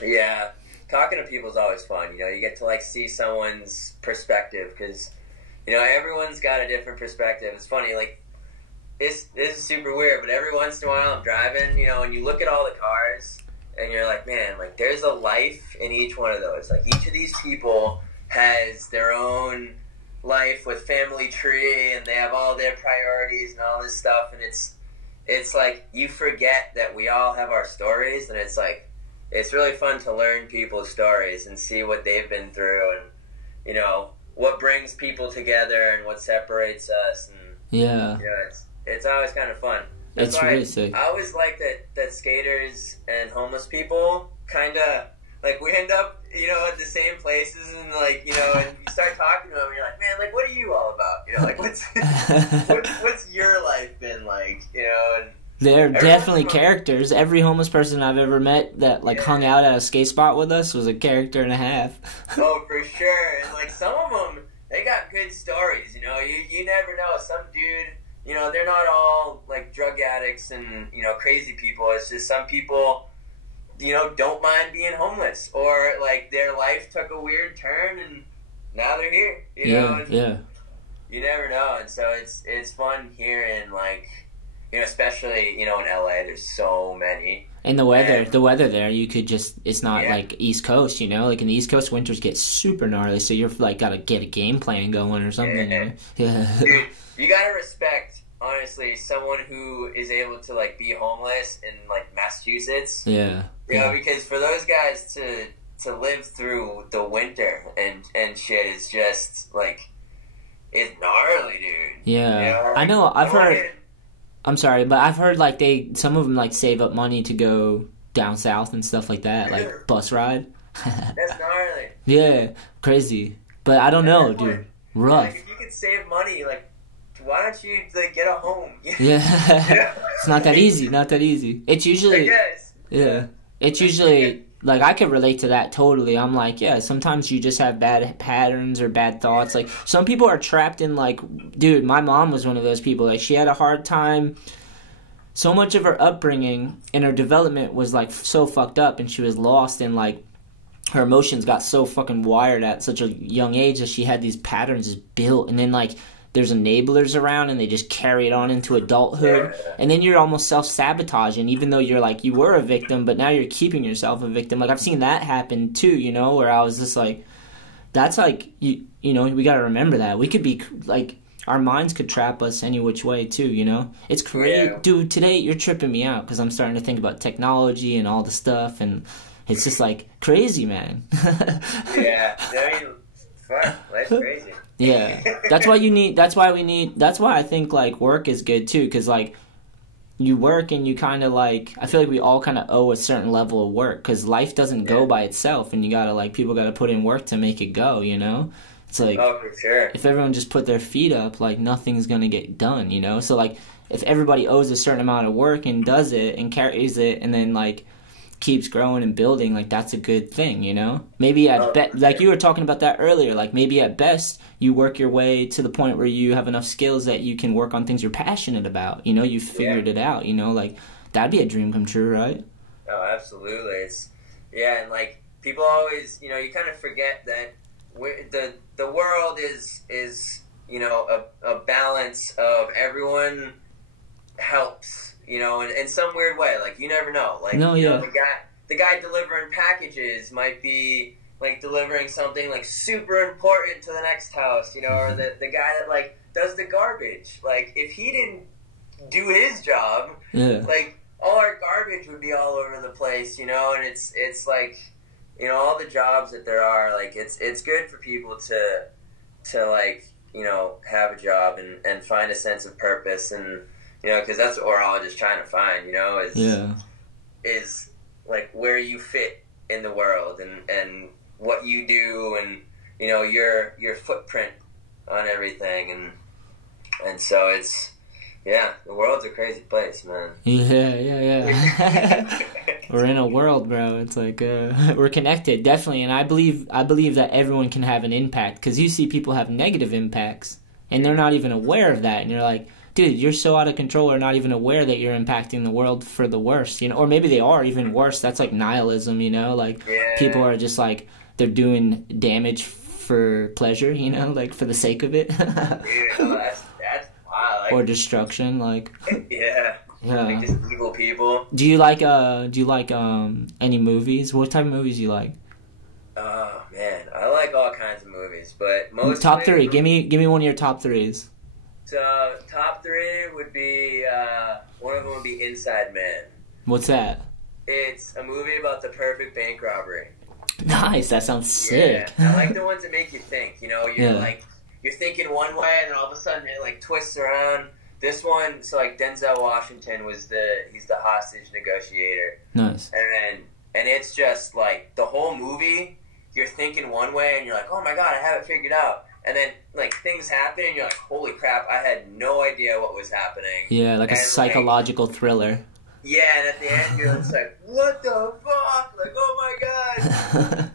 Yeah, talking to people is always fun. You know, you get to like see someone's perspective, because you know, everyone's got a different perspective. It's funny, like this is super weird, but every once in a while I'm driving, you know, and you look at all the cars, and you're like, man, like there's a life in each one of those. Like each of these people has their own life with family tree, and they have all their priorities and all this stuff, and it's like you forget that we all have our stories, and it's like it's really fun to learn people's stories and see what they've been through, and you know what brings people together and what separates us, and you know, it's always kind of fun. That's why really sick. I always like that skaters and homeless people kind of like we end up, you know, at the same places, and like, you know, and you start talking to them, and you're like, man, like what are you all about? You know, like what's your life been like? You know, and they're definitely characters. Every homeless person I've ever met that like hung out at a skate spot with us was a character and a half. Oh, for sure. And like some of them, they got good stories. You know, you never know. Some dude, you know, they're not all like drug addicts and, you know, crazy people. It's just some people, you know, don't mind being homeless, or like their life took a weird turn and now they're here. You know, you never know. And so it's fun hearing like you know, especially, you know, in LA, there's so many. And the weather there, you could just, it's not like East Coast, you know? Like in the East Coast, winters get super gnarly, so you're like, gotta get a game plan going or something, you know? Yeah. Dude, you gotta respect, honestly, someone who is able to, like, be homeless in, like, Massachusetts. Yeah. You know, because for those guys to live through the winter and shit is just, like, it's gnarly, dude. Yeah. You know? I know, I've heard... I'm sorry, but I've heard like some of them like save up money to go down south and stuff like that, like bus ride. That's gnarly. Yeah, crazy. But I don't know, dude. Rough. Like, if you could save money, like, why don't you like get a home? Yeah. It's not that easy. Not that easy. It's usually. Yeah. It's usually like I could relate to that totally. I'm like, yeah, sometimes you just have bad patterns or bad thoughts. Like some people are trapped in like, dude, my mom was one of those people. Like she had a hard time. So much of her upbringing and her development was like so fucked up, and she was lost, and like her emotions got so fucking wired at such a young age that she had these patterns just built, and then like there's enablers around and they just carry it on into adulthood, and then you're almost self-sabotaging, even though you're like, you were a victim, but now you're keeping yourself a victim. Like I've seen that happen too, you know, where I was just like, that's like, you know, we got to remember that we could be like, our minds could trap us any which way too, you know. It's crazy. Dude, today you're tripping me out because I'm starting to think about technology and all the stuff, and it's just like crazy, man. Yeah, I mean, fuck, life's crazy. Yeah, that's why I think like work is good too, because like you work and you kind of like, I feel like we all kind of owe a certain level of work, because life doesn't go by itself, and you gotta like, people gotta put in work to make it go, you know. It's like, oh, for sure. If everyone just put their feet up, like nothing's gonna get done, you know. So like if everybody owes a certain amount of work and does it and carries it and then like keeps growing and building, like that's a good thing, you know. Maybe at like you were talking about that earlier, like maybe at best you work your way to the point where you have enough skills that you can work on things you're passionate about, you know. You figured it out, you know, like that'd be a dream come true, right? Oh, absolutely. It's and like people always, you know, you kind of forget that the world is you know a balance of everyone helps, you know, in some weird way. Like you never know. Like you know, the guy delivering packages might be like delivering something like super important to the next house, you know, or the guy that like does the garbage. Like if he didn't do his job, like all our garbage would be all over the place, you know. And it's like, you know, all the jobs that there are, like it's good for people to like, you know, have a job and find a sense of purpose, and you know, because that's what we're all just trying to find, you know, is like where you fit in the world and what you do, and you know your footprint on everything, and so it's the world's a crazy place, man. Yeah. We're in a world, bro. It's like we're connected, definitely, and I believe that everyone can have an impact, because you see people have negative impacts and they're not even aware of that, and you're like, dude, you're so out of control, or not even aware that you're impacting the world for the worst, you know. Or maybe they are even worse. That's like nihilism, you know. Like people are just like, they're doing damage for pleasure, you know, like for the sake of it. That's wild. Like, or destruction, like like just evil people. Do you like any movies? What type of movies do you like? Oh man, I like all kinds of movies, but most top three. Give me one of your top threes. So top three would be one of them would be Inside Man. What's that? It's a movie about the perfect bank robbery. Nice, that sounds sick. Yeah, I like the ones that make you think. You know, you're like, you're thinking one way, and then all of a sudden it like twists around. This one, so like Denzel Washington he's the hostage negotiator. Nice. And it's just like the whole movie, you're thinking one way, and you're like, oh my god, I have it figured out. And then, like, things happen, and you're like, holy crap, I had no idea what was happening. Yeah, like a psychological thriller. Yeah, and at the end, you're just like, what the fuck? Like, oh my god.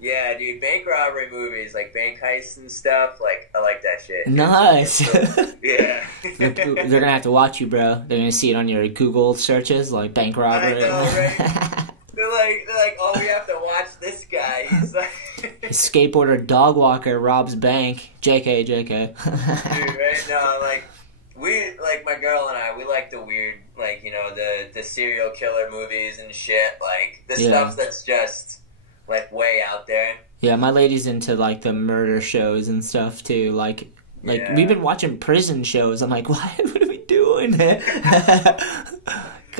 Yeah, dude, bank robbery movies, like bank heists and stuff, like, I like that shit. Nice. Yeah. They're going to have to watch you, bro. They're going to see it on your Google searches, like bank robbery. I know, right? They're like, oh, we have to watch this guy. He's like... Skateboarder dog walker robs bank. JK. Dude, right? No, like, we like my girl and I. We like the weird, like the serial killer movies and shit. Like the stuff that's just like way out there. Yeah, my lady's into like the murder shows and stuff too. Like we've been watching prison shows. I'm like, what are we doing? Dude,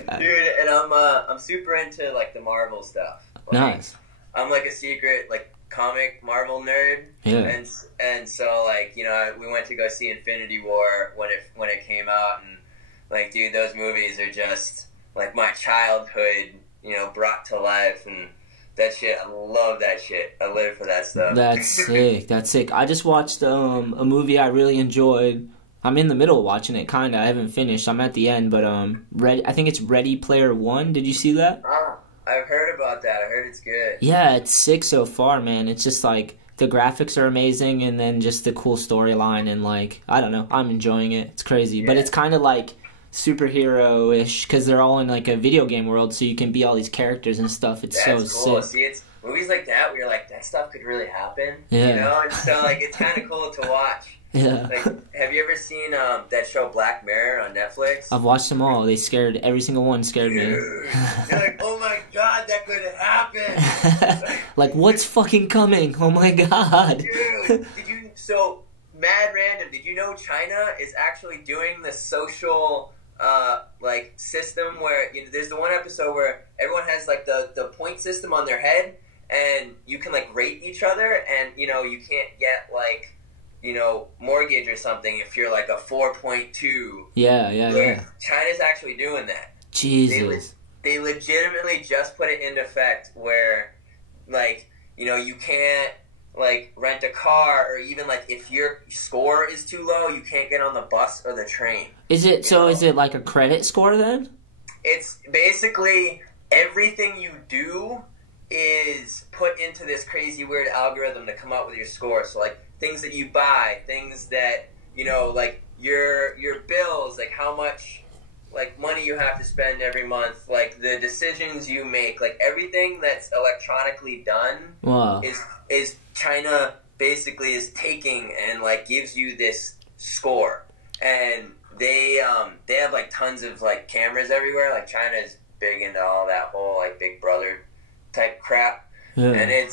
and I'm super into like the Marvel stuff. Like, nice. I'm like a secret like comic Marvel nerd. Yeah. And so like we went to go see Infinity War when it came out, and like dude, those movies are just like my childhood, brought to life, and that shit, I love that shit. I live for that stuff. That's sick. That's sick. I just watched a movie I really enjoyed. I'm in the middle of watching it, kinda. I haven't finished. I'm at the end, but I think it's Ready Player One. Did you see that? I've heard about that. I heard it's good. Yeah, it's sick so far, man. It's just like the graphics are amazing, and then just the cool storyline, and like I don't know, I'm enjoying it. It's crazy, but it's kind of like superhero-ish because they're all in like a video game world, so you can be all these characters and stuff. It's That's so cool. sick. See, it's movies like that where you're like, that stuff could really happen. Yeah. And so like it's kind of cool to watch. Yeah. Like, have you ever seen that show Black Mirror on Netflix? I've watched them all. Every single one scared me. You're like, oh my god, that could happen. Like, what's fucking coming? Oh my god. Dude, so mad random, did you know China is actually doing the social like system where there's the one episode where everyone has like the point system on their head, and you can like rate each other, and you can't get like mortgage or something if you're like a 4.2. Yeah. China's actually doing that. Jesus. They legitimately just put it into effect where like you can't like rent a car, or even like if your score is too low, you can't get on the bus or the train. Is it Is it like a credit score then? It's basically everything you do is put into this crazy weird algorithm to come up with your score. So like things that you buy, things that like your bills, like how much like money you have to spend every month, like the decisions you make, like everything that's electronically done. Wow. is China basically is taking and like gives you this score, and they have like tons of like cameras everywhere. Like China is big into all that whole like Big Brother type crap. Yeah. And it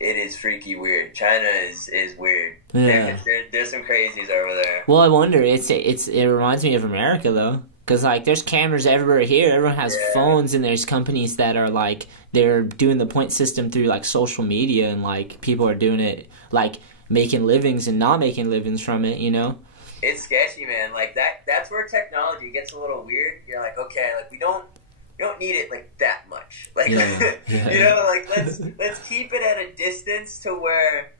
is freaky weird. China is weird. Yeah. There's some crazies over there. Well, I wonder. It reminds me of America though, because like there's cameras everywhere here. Everyone has phones, and there's companies that are like they're doing the point system through like social media, and like people are doing it like making livings and not making livings from it. It's sketchy, man. Like that's where technology gets a little weird. You're like, okay, like we don't need it like that much. Like like let's keep it at a distance to where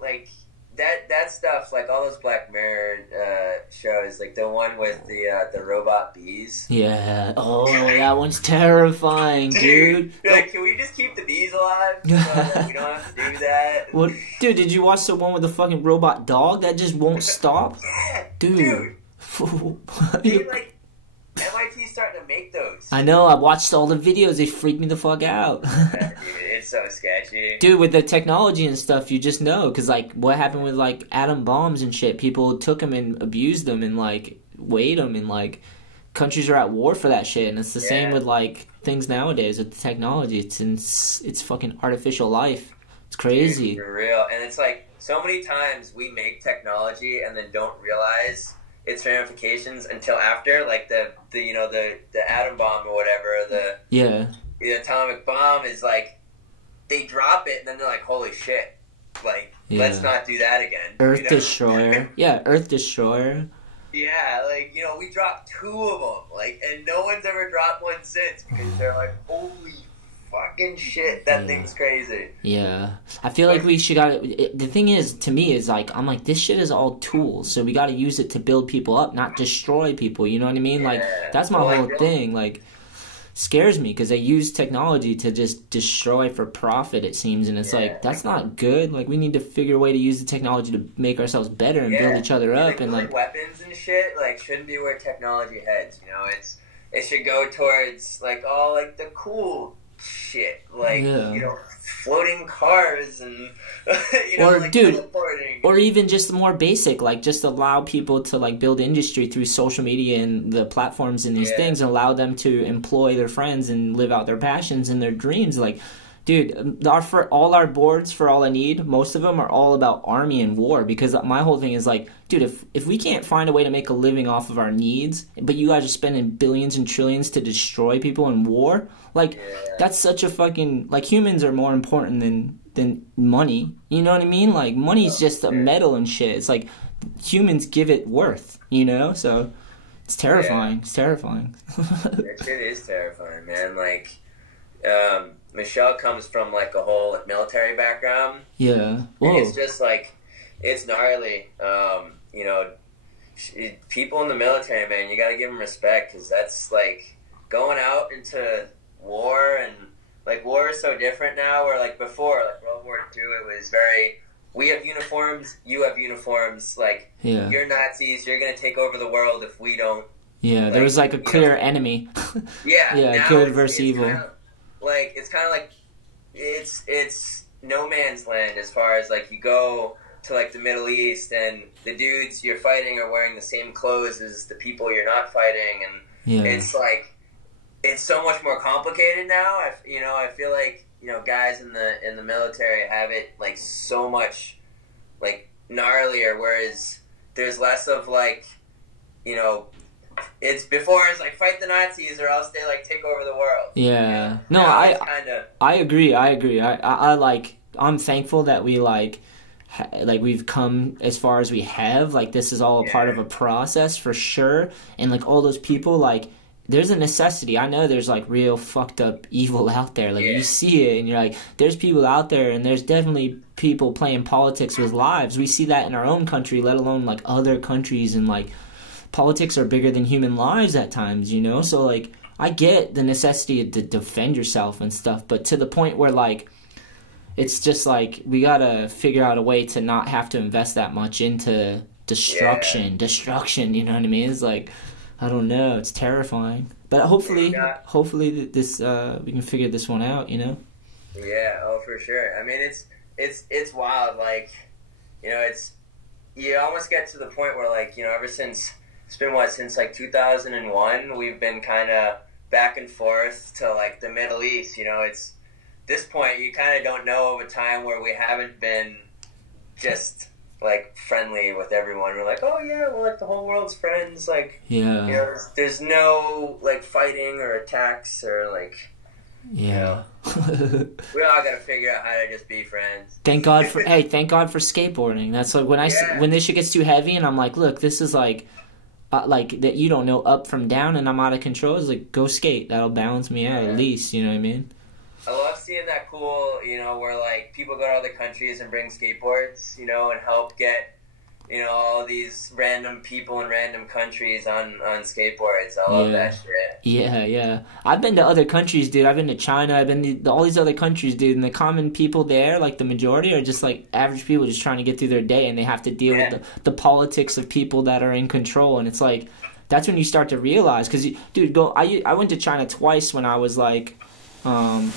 like that stuff, like all those Black Mirror shows, like the one with the robot bees. Yeah. Oh, that one's terrifying, dude. You're like, can we just keep the bees alive so that we don't have to do that? What, dude? Did you watch the one with the fucking robot dog that just won't stop? Yeah, dude. Like MIT's starting to make those. I know. I watched all the videos. They freaked me the fuck out. Dude, it's so sketchy. Dude, with the technology and stuff, you just know. Because, like, what happened with, like, atom bombs and shit? People took them and abused them and, like, weighed them. And, like, countries are at war for that shit. And it's the same with, like, things nowadays with the technology. It's fucking artificial life. It's crazy. Dude, for real. And it's, like, so many times we make technology and then don't realize its ramifications until after, like the atom bomb or whatever, the atomic bomb is like they drop it and then they're like, holy shit, like let's not do that again. Earth Destroyer. Yeah, Earth Destroyer. Yeah, like we dropped 2 of them, like, and no one's ever dropped one since because they're like, holy fucking shit, that thing's crazy. Yeah. I feel like we should the thing is, to me, is like, I'm like, this shit is all tools, so we gotta use it to build people up, not destroy people, you know what I mean? Like, that's my whole thing, like, scares me, because they use technology to just destroy for profit, it seems, and it's like, that's not good. Like, we need to figure a way to use the technology to make ourselves better and build each other up, and like weapons and shit, like, shouldn't be where technology heads, it should go towards, like, all, like, the cool shit, like, Yeah. you know, floating cars and, you know, Or, like dude, teleporting. or even just more basic, like just allow people to like build industry through social media and the platforms and these things, and allow them to employ their friends and live out their passions and their dreams. Like, dude, for all our boards, for all I need, most of them are all about army and war, because my whole thing is like, dude, if we can't find a way to make a living off of our needs, but you guys are spending billions and trillions to destroy people in war, like, that's such a fucking, like, humans are more important than money, you know what I mean? Like, money's just a metal and shit. It's like, humans give it worth, you know? So, it's terrifying. It's terrifying. That shit is terrifying, man. Like, Michelle comes from, like, a whole military background. Yeah. Whoa. And it's just, like, it's gnarly. You know, people in the military, man, you gotta give them respect, because that's, like, going out into war, and, like, war is so different now, where, like, before, like, World War II, it was very, we have uniforms, you have uniforms, like, you're Nazis, you're gonna take over the world if we don't. Yeah, like, there was, like, a clear enemy. Yeah, good versus evil. It's kind of like, it's no man's land, as far as, like, you go to, like, the Middle East, and the dudes you're fighting are wearing the same clothes as the people you're not fighting, and it's, like, it's so much more complicated now. I feel like, you know, guys in the military have it, like, so much, like, gnarlier, whereas there's less of, like, you know, it's before it's like, fight the Nazis or else they, like, take over the world. Yeah. You know? No, I agree. I like, I'm thankful that we, like, we've come as far as we have. Like, this is all a part of a process for sure. And, like, all those people, like, there's a necessity. I know there's, like, real fucked up evil out there. Like, you see it and you're like, there's people out there, and there's definitely people playing politics with lives. We see that in our own country, let alone, like, other countries, and, like, politics are bigger than human lives at times, you know? So, like, I get the necessity to defend yourself and stuff, but to the point where, like, it's just, like, we gotta figure out a way to not have to invest that much into destruction, you know what I mean? It's like, I don't know. It's terrifying, but hopefully this we can figure this one out. You know? Yeah. Oh, for sure. I mean, it's wild. Like, you know, you almost get to the point where, like, you know, ever since it's been since like 2001, we've been kind of back and forth to, like, the Middle East. You know, it's this point you kind of don't know of a time where we haven't been just, like, friendly with everyone. We're like, oh yeah, well, like, the whole world's friends. Like, you know, there's no, like, fighting or attacks or, like, you know, we all gotta figure out how to just be friends. Thank God for skateboarding. That's like, when this shit gets too heavy and I'm like, look, this is like that you don't know up from down and I'm out of control. It's like, go skate. That'll balance me out at least. You know what I mean? I love seeing that cool, you know, where, like, people go to other countries and bring skateboards, you know, and help get, you know, all these random people in random countries on skateboards. I love that shit. Yeah. I've been to other countries, dude. I've been to China. I've been to all these other countries, dude. And the common people there, like, the majority are just, like, average people just trying to get through their day, and they have to deal with the politics of people that are in control. And it's like, that's when you start to realize, because, dude, I went to China twice when I was, like, on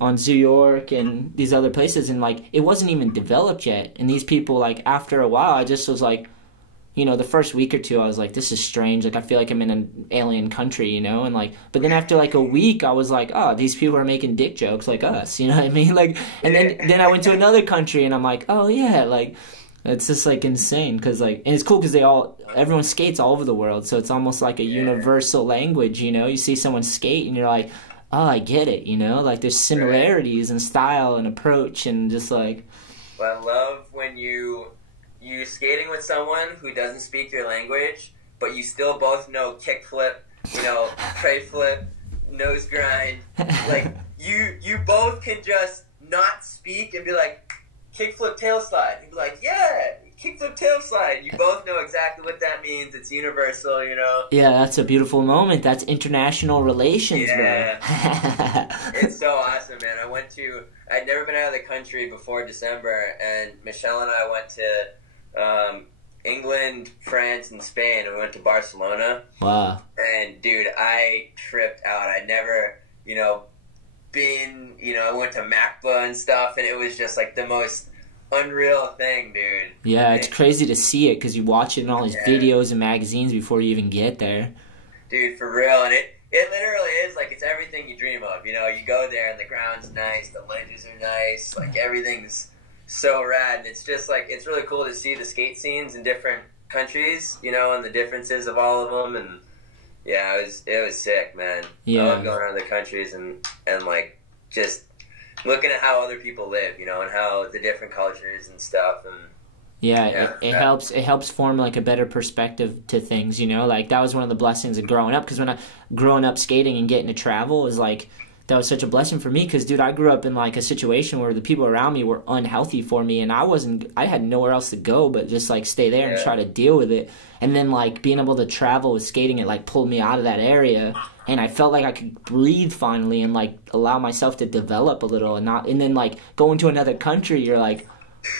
New York and these other places, and, like, it wasn't even developed yet. And these people, like, after a while, I just was like, you know, the first week or two, I was like, this is strange. Like, I feel like I'm in an alien country, you know? And, like, but then after, like, a week, I was like, oh, these people are making dick jokes like us, you know what I mean? Like, and then I went to another country, and I'm like, oh, yeah, like, it's just, like, insane. Because, like, and it's cool because everyone skates all over the world, so it's almost like a universal language, you know? You see someone skate, and you're like, oh, I get it, you know? Like, there's similarities in style and approach, and just, like... Well, I love when you're skating with someone who doesn't speak your language, but you still both know kickflip, you know, tray flip, nose grind. Like, you both can just not speak and be like, kickflip tail slide. You'd be like, yeah, kickflip tail slide. You both know exactly what that means. It's universal, you know? Yeah, that's a beautiful moment. That's international relations, bro. It's so awesome, man. I'd never been out of the country before December, and Michelle and I went to England, France, and Spain, and we went to Barcelona. Wow. And, dude, I tripped out. I never, you know, been, I went to MACBA and stuff, and it was just like the most unreal thing, dude. Yeah, it's crazy to see it because you watch it in all these videos and magazines before you even get there. Dude, for real, and it literally is like it's everything you dream of. You go there and the ground's nice, the ledges are nice, like everything's so rad. And it's just like it's really cool to see the skate scenes in different countries, and the differences of all of them. And yeah, it was sick, man. Yeah, I love going around the countries and like just looking at how other people live, and how the different cultures and stuff. And it helps form like a better perspective to things, like that was one of the blessings of growing up, because when I growing up skating and getting to travel was like that was such a blessing for me, because dude, I grew up in like a situation where the people around me were unhealthy for me, and I had nowhere else to go but just like stay there and try to deal with it. And then like being able to travel with skating, it like pulled me out of that area, and I felt like I could breathe finally and like allow myself to develop a little, and then like going to another country, you're like,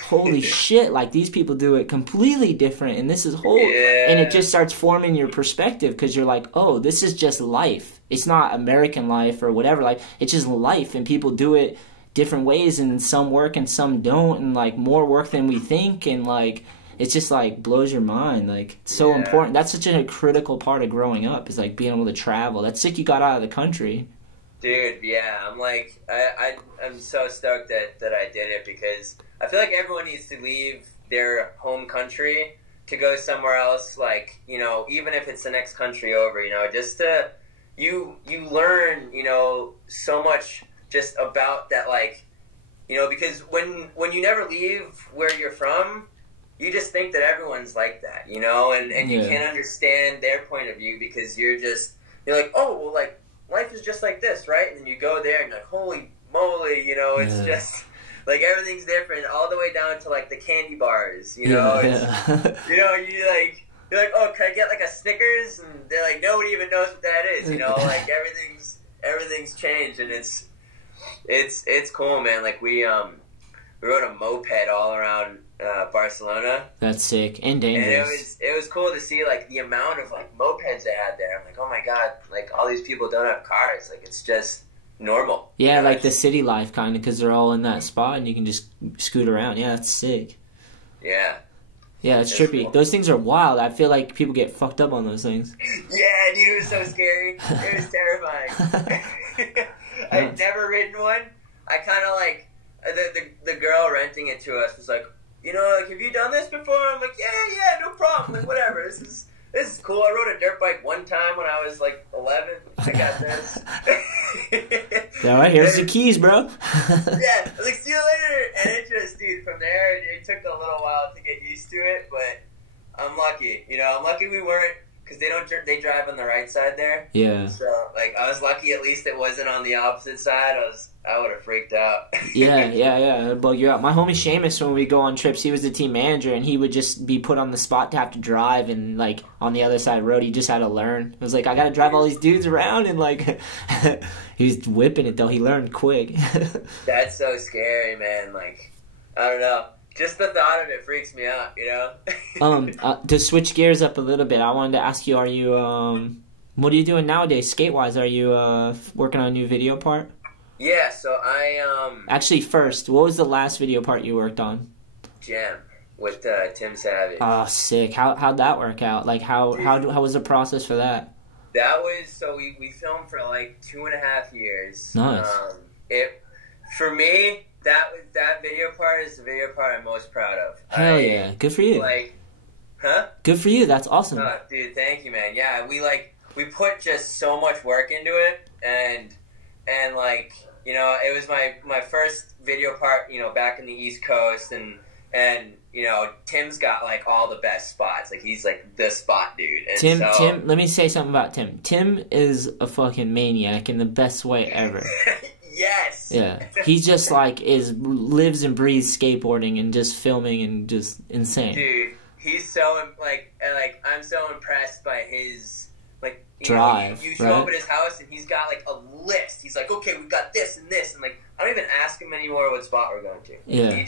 holy shit, like these people do it completely different, and this is and it just starts forming your perspective, because you're like, oh, this is just life. It's not American life or whatever, like it's just life, and people do it different ways, and some work and some don't, and like more work than we think, and like it's just like blows your mind. Like it's so important. That's such a critical part of growing up, is like being able to travel. That's sick you got out of the country. Dude, yeah, I'm like I'm so stoked that I did it, because I feel like everyone needs to leave their home country to go somewhere else, like, even if it's the next country over, just to, you learn, so much just about that, like, because when you never leave where you're from, you just think that everyone's like that, and you can't understand their point of view, because you're like, oh, well, like, life is just like this, right? And then you go there and you're like, holy moly, it's just like everything's different, all the way down to like the candy bars, you're like, oh, can I get like a Snickers? And they're like, nobody even knows what that is, like everything's changed, and it's cool, man. Like we rode a moped all around Barcelona. That's sick and dangerous. And it was cool to see like the amount of like mopeds they had there. I'm like, oh my god, like all these people don't have cars. Like it's just normal. Yeah, like the city life kind of, because they're all in that spot and you can just scoot around. Yeah, that's sick. Yeah. Yeah, it's trippy. Cool. Those things are wild. I feel like people get fucked up on those things. Yeah, dude, it was so scary. It was terrifying. I'd never ridden one. I kind of like the girl renting it to us was like, like, have you done this before? I'm like, yeah, no problem. Like, whatever. This is cool. I rode a dirt bike one time when I was like 11. I got this. All right, here's the keys, bro. Yeah, I was like, see you later. And it just, dude, from there, it took a little while to get used to it, but I'm lucky. I'm lucky we weren't, because they drive on the right side there. Yeah. So, like, I was lucky at least it wasn't on the opposite side. I would have freaked out. Yeah. It'd bug you out. My homie Seamus, when we go on trips, he was the team manager, and he would just be put on the spot to have to drive, and, like, on the other side of the road, he just had to learn. It was like, I got to drive all these dudes around, and, like, he was whipping it, though. He learned quick. That's so scary, man. Like, I don't know. Just the thought of it freaks me out, To switch gears up a little bit, I wanted to ask you, are you, what are you doing nowadays, skate-wise? Are you working on a new video part? Yeah, so I, Actually, first, what was the last video part you worked on? Jam, with Tim Savage. Oh, sick. How'd that work out? Like, how was the process for that? That was, so we filmed for like 2.5 years. Nice. For me, that video part is the video part I'm most proud of. Hell yeah. Good for you. Like, huh? Good for you. That's awesome. Dude, thank you, man. Yeah, we put just so much work into it, and like, it was my first video part, back in the East Coast, and Tim's got like all the best spots. Like he's like the spot dude. And Tim, let me say something about Tim. Tim is a fucking maniac in the best way ever. Yes. Yeah. He just like lives and breathes skateboarding and just filming and just insane. Dude, he's so like I'm so impressed by his like drive. You show up at his house and he's got like a list. He's like, okay, we've got this and this, and like I don't even ask him anymore what spot we're going to. Yeah.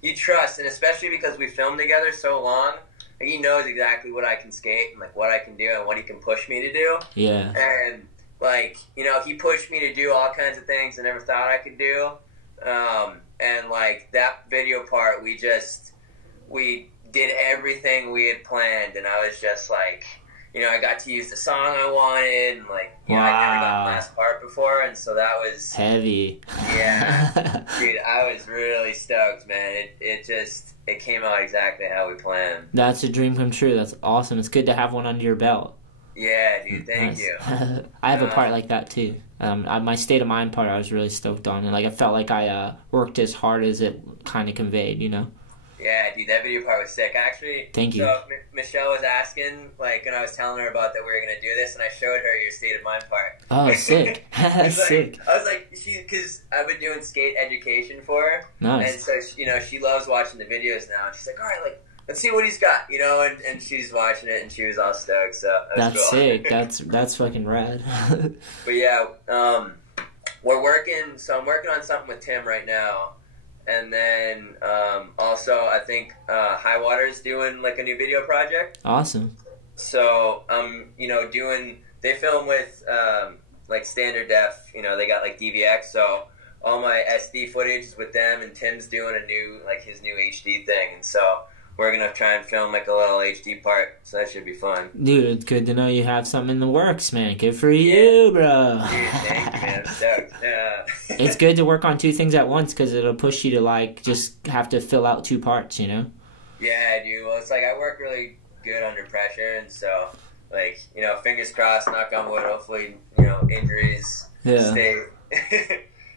You trust, and especially because we filmed together so long, like, he knows exactly what I can skate and like what I can do and what he can push me to do. Yeah. And like, you know, he pushed me to do all kinds of things I never thought I could do. And like that video part, we did everything we had planned, and I was just like, you know, I got to use the song I wanted, and like, you know, I'd never done the last part before, and so that was heavy. Yeah, dude, I was really stoked, man. It came out exactly how we planned. That's a dream come true. That's awesome. It's good to have one under your belt. Yeah, dude, thank you. I have a part like that too. My State of Mind part, I was really stoked on, and like I felt like I worked as hard as it kind of conveyed, you know. Yeah, dude, that video part was sick. Actually, thank you. So Michelle was asking, like, and I was telling her about that we were gonna do this, and I showed her your State of Mind part. Oh, sick! That's sick. I was like, because I've been doing skate education for her, nice. And so you know, she loves watching the videos now, and she's like, all right, like, let's see what he's got, you know, and she's watching it, and she was all stoked. So that's cool. Sick. That's fucking rad. But yeah, we're working. So I'm working on something with Tim right now. And then also, I think High Water's doing like a new video project. Awesome. So you know, they film with like standard def. You know, they got like DVX. So all my SD footage is with them, and Tim's doing his new HD thing. And so we're gonna try and film like a little HD part. So that should be fun. Dude, it's good to know you have something in the works, man. Good for you, bro. Dude, thank you, man. I'm stoked. It's good to work on two things at once because it'll push you to like just have to fill out two parts, you know? Yeah, dude. Well, it's like I work really good under pressure, and so like, you know, fingers crossed, knock on wood. Hopefully, you know, injuries stay.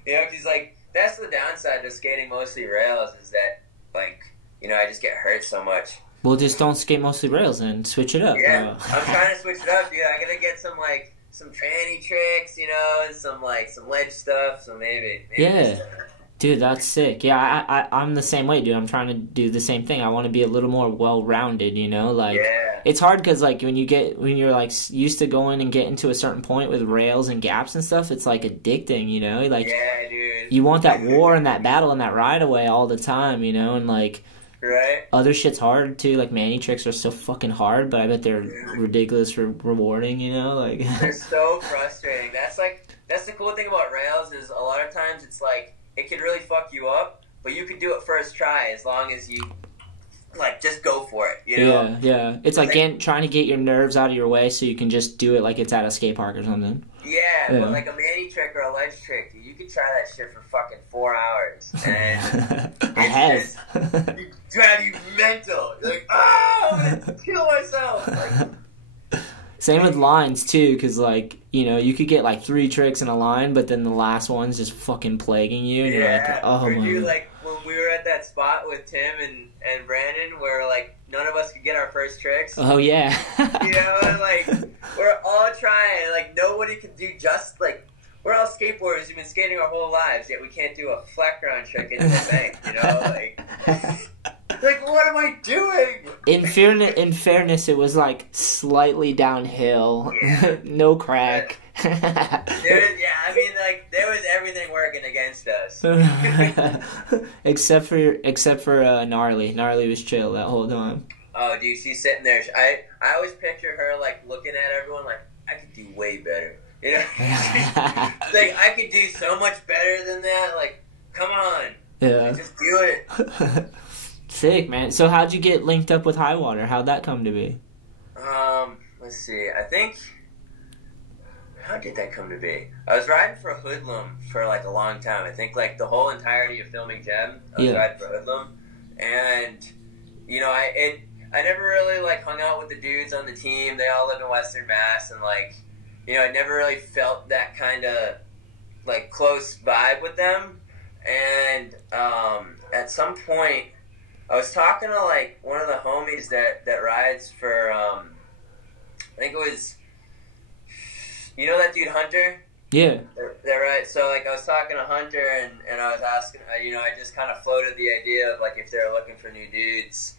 You know, because like that's the downside to skating mostly rails is that like, you know, I just get hurt so much. Well, just don't skate mostly rails and switch it up. Yeah, I'm trying to switch it up, dude. I gotta get some tranny tricks, you know, and some ledge stuff. So maybe yeah, dude, that's sick. Yeah, I'm the same way, dude. I'm trying to do the same thing. I want to be a little more well-rounded, you know. Like, it's hard because like when you're like used to going and getting to a certain point with rails and gaps and stuff, it's like addicting, you know. Like, yeah, dude. You want that war and that battle and that ride away all the time, you know, and like. Right. Other shit's hard too. Like Manny tricks are so fucking hard, but I bet they're ridiculous rewarding. You know, like they're so frustrating. That's the cool thing about rails is a lot of times it's like it can really fuck you up, but you can do it first try as long as you like just go for it. You know? Yeah. It's like trying to get your nerves out of your way so you can just do it like it's at a skate park or something. Yeah, but like a Manny trick or a ledge trick, you could try that shit for fucking 4 hours, and I have. You drive you mental. You're like, oh, I'm gonna kill myself. Like, same with lines too, because like, you know, you could get like 3 tricks in a line, but then the last one's just fucking plaguing you, and you're like, oh my. Dude, like when we were at that spot with Tim and Brandon, where like none of us could get our first tricks. Oh yeah. You know, and like we're all trying, like nobody can do just like. We're all skateboarders. We've been skating our whole lives, yet we can't do a flat ground trick into the bank. You know, like what am I doing? In fairness, it was like slightly downhill, no crack. I mean, like there was everything working against us, except for Gnarly. Gnarly was chill that whole time. Oh, dude, she's sitting there. I always picture her like looking at everyone like I could do way better. You know, like I could do so much better than that. Like, come on, just do it. Sick, man. So, how'd you get linked up with High Water? How'd that come to be? Let's see. I think how did that come to be? I was riding for Hoodlum for like a long time. I think like the whole entirety of filming Gem, I was riding for Hoodlum, and you know, I never really like hung out with the dudes on the team. They all live in Western Mass, and like. You know, I never really felt that kind of, like, close vibe with them. And at some point, I was talking to, like, one of the homies that rides for, I think it was, you know that dude Hunter? Yeah. That right. So, like, I was talking to Hunter, and I was asking, you know, I just kind of floated the idea of, like, if they were looking for new dudes.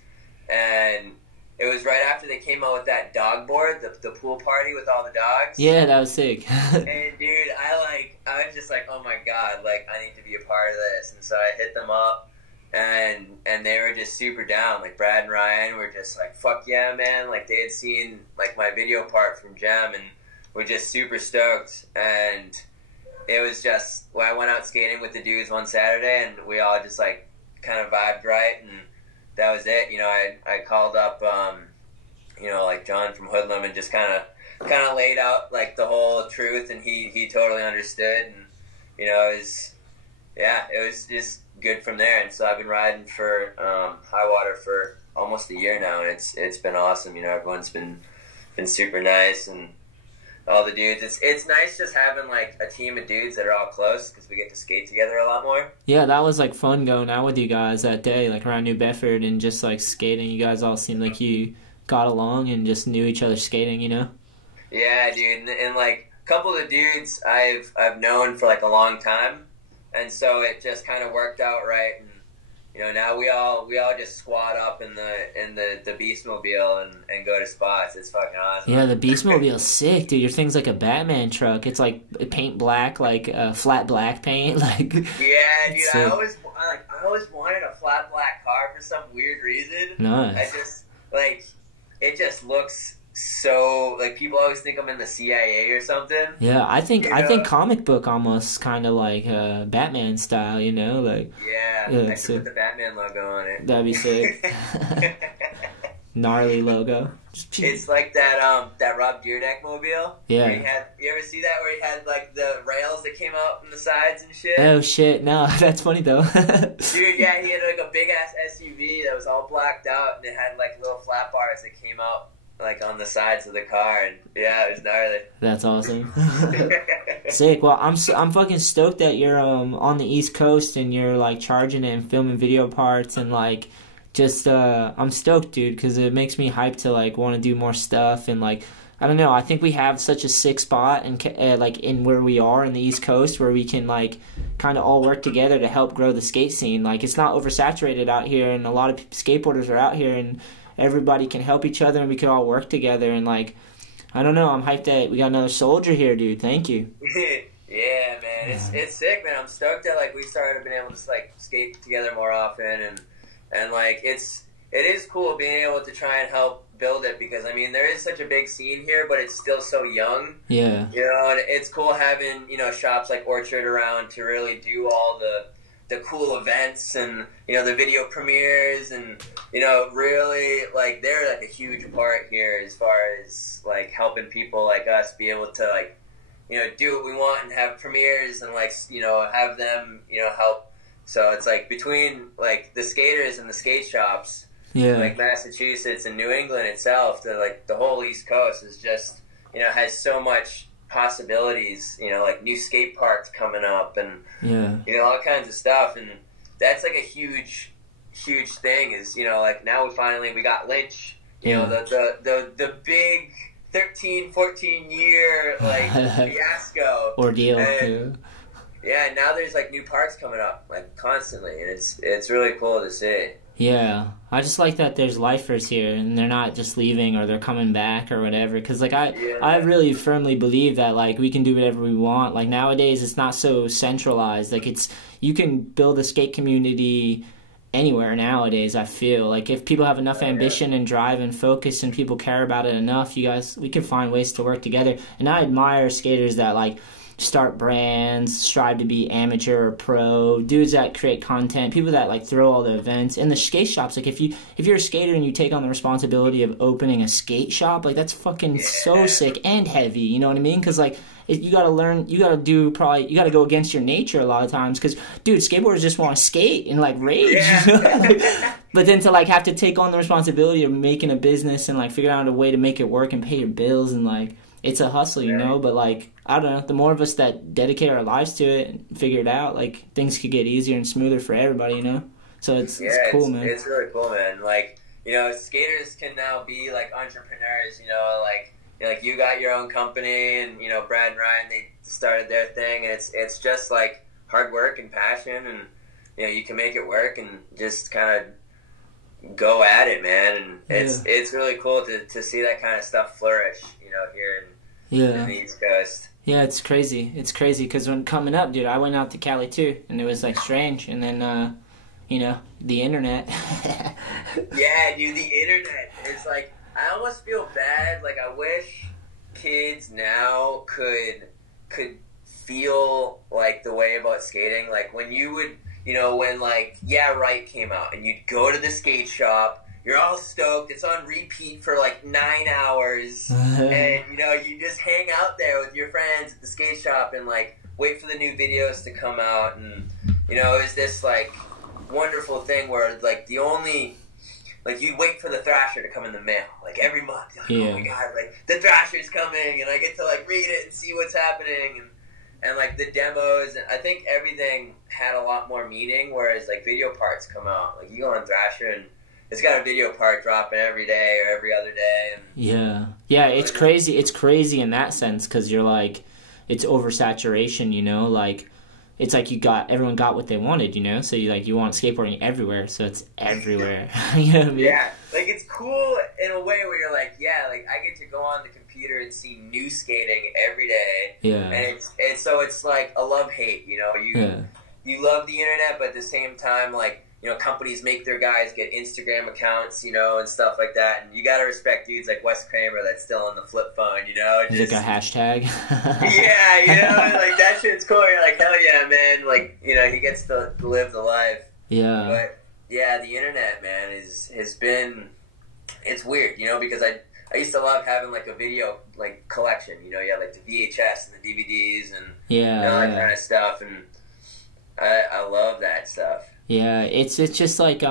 And... it was right after they came out with that dog board, the pool party with all the dogs. Yeah, that was sick. And dude, I was just like, oh my god, like I need to be a part of this. And so I hit them up, and they were just super down. Like Brad and Ryan were just like, fuck yeah, man. Like they had seen like my video part from Gem, and were just super stoked. And it was just, I went out skating with the dudes one Saturday, and we all just like kind of vibed right, and that was it. You know, I called up, you know, like John from Hoodlum, and just kind of laid out like the whole truth, and he totally understood, and you know, it was just good from there. And so I've been riding for High Water for almost a year now, and it's been awesome. You know, everyone's been super nice, and all the dudes. It's nice just having like a team of dudes that are all close, because we get to skate together a lot more. Yeah, that was like fun going out with you guys that day, like around New Bedford, and just like skating. You guys all seemed like you got along and just knew each other skating, you know? Yeah, dude, and like a couple of the dudes I've known for like a long time, and so it just kind of worked out right. And you know, now we all just squat up in the Beastmobile and go to spots. It's fucking awesome. Yeah, the Beastmobile's sick, dude. Your thing's like a Batman truck. It's like paint black, like flat black paint. Like yeah, dude. I always wanted a flat black car for some weird reason. Nice. I just like it. Just looks so like people always think I'm in the CIA or something. Yeah, I think know? comic book almost kind of like Batman style, you know, like I should put the Batman logo on it. That'd be sick. Gnarly logo. It's like that Rob Dyrdek mobile. Yeah. You ever see that where he had like the rails that came out from the sides and shit? Oh shit! No, that's funny though. Dude, yeah, he had like a big ass SUV that was all blacked out, and it had like little flat bars that came out like on the sides of the car, and yeah, it was gnarly. That's awesome. Sick. Well, I'm fucking stoked that you're on the East Coast and you're like charging it and filming video parts, and like just I'm stoked, dude, because it makes me hyped to like want to do more stuff. And like I don't know, I think we have such a sick spot and like in where we are in the East Coast, where we can like kind of all work together to help grow the skate scene. Like it's not oversaturated out here, and a lot of skateboarders are out here, and everybody can help each other, and we can all work together. And like I don't know, I'm hyped that we got another soldier here, dude. Thank you. Yeah, man, it's sick, man. I'm stoked that like we started being able to like skate together more often, and like it is cool being able to try and help build it, because I mean there is such a big scene here, but it's still so young. Yeah, you know, and it's cool having, you know, shops like Orchard around to really do all the cool events, and you know, the video premieres, and you know, really like they're like a huge part here as far as like helping people like us be able to like, you know, do what we want and have premieres, and like, you know, have them, you know, help. So it's like between like the skaters and the skate shops, yeah, like Massachusetts and New England itself, the whole East Coast is just, you know, has so much possibilities, you know, like new skate parks coming up, and yeah, you know, all kinds of stuff. And that's like a huge thing, is, you know, like now we got Lynch, you know, the big 13-14 year like fiasco ordeal. And, yeah, now there's like new parks coming up like constantly, and it's really cool to see. Yeah, I just like that there's lifers here, and they're not just leaving or they're coming back or whatever. Because like I really firmly believe that like we can do whatever we want. Like nowadays, it's not so centralized. Like you can build a skate community anywhere nowadays. I feel like if people have enough ambition and drive and focus, and people care about it enough, we can find ways to work together. And I admire skaters that like start brands, strive to be amateur or pro, dudes that create content, people that like throw all the events, and the skate shops. Like if you're a skater and you take on the responsibility of opening a skate shop, like that's fucking so sick and heavy, you know what I mean? Because like you gotta learn, you gotta go against your nature a lot of times, because dude, skateboarders just want to skate and like rage. But then to like have to take on the responsibility of making a business and like figure out a way to make it work and pay your bills, and like it's a hustle, you know. But like I don't know, the more of us that dedicate our lives to it and figure it out, like things could get easier and smoother for everybody, you know. So it's cool, man. It's really cool, man. Like, you know, skaters can now be like entrepreneurs, you know, like you got your own company, and you know, Brad and Ryan, they started their thing, and it's just like hard work and passion, and you know, you can make it work and just kind of go at it, man. And it's really cool to see that kind of stuff flourish, you know, here in the East Coast. Yeah, it's crazy. It's crazy because when coming up, dude, I went out to Cali too, and it was like strange. And then, you know, the internet. Yeah, dude, the internet. It's like I almost feel bad. Like I wish kids now could feel like the way about skating, like when you would, you know, when like Yeah Right came out and you'd go to the skate shop, you're all stoked, it's on repeat for like 9 hours, and you know, you just hang out there with your friends at the skate shop and like wait for the new videos to come out, and you know, it was this like wonderful thing where like the only, like you'd wait for the Thrasher to come in the mail like every month. You're like, oh my god, like the Thrasher's coming, and I get to like read it and see what's happening, and like the demos, and I think everything had a lot more meaning. Whereas like video parts come out, like you go on Thrasher and it's got a video part dropping every day or every other day. And yeah, it's crazy. It's crazy in that sense because you're like, it's oversaturation, you know, like. It's like everyone got what they wanted, you know? So you want skateboarding everywhere, so it's everywhere. You know what I mean? Yeah, like it's cool in a way where you're like, yeah, like I get to go on the computer and see new skating every day. Yeah. And it's like a love-hate, you know? You love the internet, but at the same time, like, you know, companies make their guys get Instagram accounts, you know, and stuff like that. And you gotta respect dudes like Wes Kramer that's still on the flip phone, you know? Just, like a hashtag? Yeah, you know, like that shit's cool. You're like, hell yeah, man. Like, you know, he gets to live the life. Yeah. But, yeah, the internet, man, has been, it's weird, you know, because I used to love having, like, a video, like, collection. You know, you had, like, the VHS and the DVDs and all that kind of stuff. And I love that stuff. Yeah, it's just like,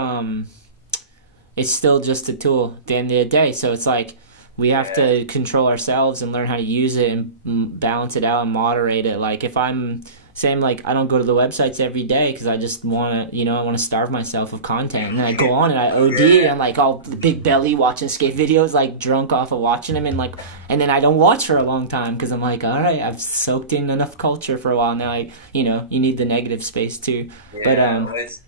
it's still just a tool at the end of the day. So it's like we have to control ourselves and learn how to use it and balance it out and moderate it. Like if I'm saying like I don't go to the websites every day because I just want to, you know, I want to starve myself of content. And then I go on and I OD and I'm like all big belly watching skate videos, like drunk off of watching them, and then I don't watch for a long time because I'm like, all right, I've soaked in enough culture for a while now. You know, you need the negative space too. Yeah, but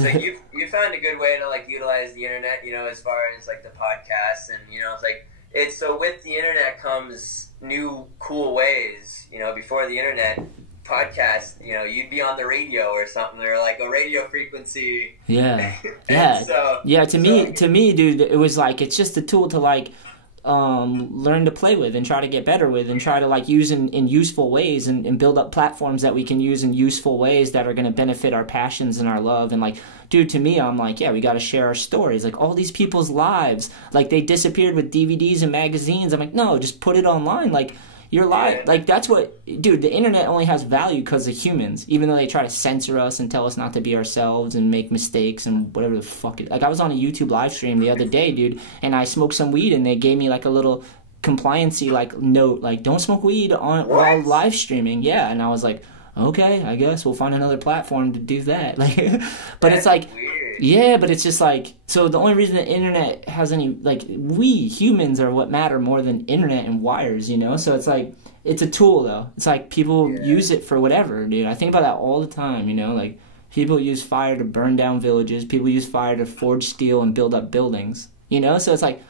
so you found a good way to like utilize the internet, you know, as far as like the podcasts, and you know, it's like so with the internet comes new cool ways. You know, before the internet, podcast, you know, you'd be on the radio or something, or like a radio frequency. Yeah. To me, dude, it was like it's just a tool to like learn to play with and try to get better with and try to like use in useful ways and build up platforms that we can use in useful ways that are going to benefit our passions and our love. And like, dude, to me, I'm like, yeah, we got to share our stories, like all these people's lives, like they disappeared with DVDs and magazines. I'm like, no, just put it online. Like your life, like that's what, dude, the internet only has value because of humans, even though they try to censor us and tell us not to be ourselves and make mistakes and whatever the fuck like I was on a YouTube live stream the other day, dude, and I smoked some weed and they gave me like a little compliancy like note, like don't smoke weed while live streaming. Yeah, and I was like, okay, I guess we'll find another platform to do that. Like but it's like weird. Yeah, but it's just like, so the only reason the internet has any, like, we humans are what matter more than internet and wires, you know? So it's like, it's a tool, though. It's like people use it for whatever, dude. I think about that all the time, you know? Like, people use fire to burn down villages. People use fire to forge steel and build up buildings, you know? So it's like,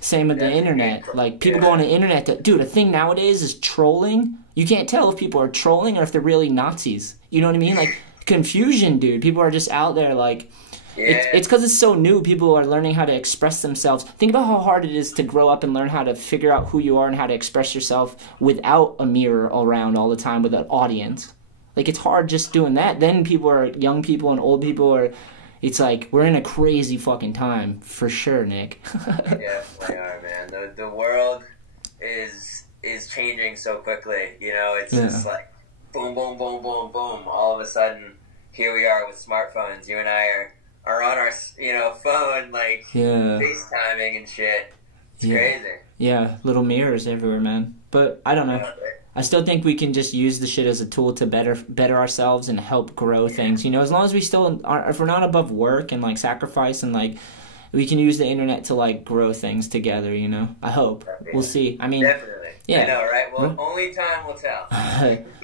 same with the internet. Like, people go on the internet to, dude, a thing nowadays is trolling. You can't tell if people are trolling or if they're really Nazis. You know what I mean? Like, confusion, dude. People are just out there, like, it's because it's so new. People are learning how to express themselves. Think about how hard it is to grow up and learn how to figure out who you are and how to express yourself without a mirror around all the time with an audience. Like, it's hard just doing that. Then people are, young people and old people are, it's like, we're in a crazy fucking time, for sure, Nick. Yeah, we are, man. The world is changing so quickly, you know? It's just like, boom, boom, boom, boom, boom. All of a sudden, here we are with smartphones. You and I are on our, you know, phone, like, FaceTiming and shit. It's crazy. Yeah, little mirrors everywhere, man. But, I don't know. I still think we can just use the shit as a tool to better ourselves and help grow things. You know, as long as we still are, if we're not above work and, like, sacrifice and, like, we can use the internet to, like, grow things together, you know? I hope. Definitely. We'll see. I mean... Definitely. Yeah. I know, right? Well, only time will tell.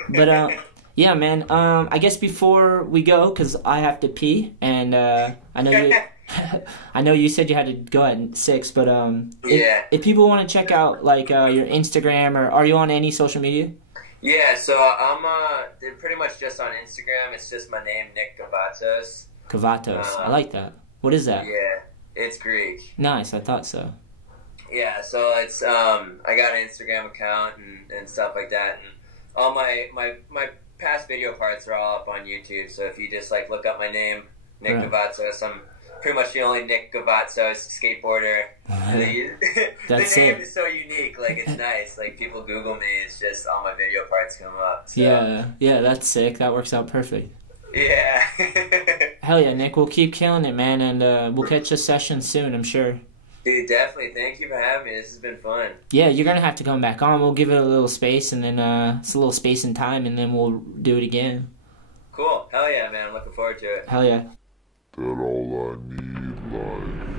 But, yeah, man. I guess before we go, because I have to pee, and I know you, I know you said you had to go at 6, but if people want to check out like your Instagram, or are you on any social media? Yeah, so I'm pretty much just on Instagram. It's just my name, Nick Govatsos. I like that. What is that? Yeah, it's Greek. Nice. I thought so. Yeah, so it's I got an Instagram account and stuff like that, and all my past video parts are all up on YouTube. So if you just like look up my name, Nick Govatsos, I'm pretty much the only Nick Govatsos skateboarder. The name is so unique, like it's nice. Like people Google me, it's just all my video parts come up. So. Yeah, that's sick. That works out perfect. Yeah. Hell yeah, Nick. We'll keep killing it, man, and we'll catch a session soon, I'm sure. Dude, definitely. Thank you for having me. This has been fun. Yeah, you're going to have to come back on. We'll give it a little space, and then it's a little space and time, and then we'll do it again. Cool. Hell yeah, man. I'm looking forward to it. Hell yeah. That all I need life.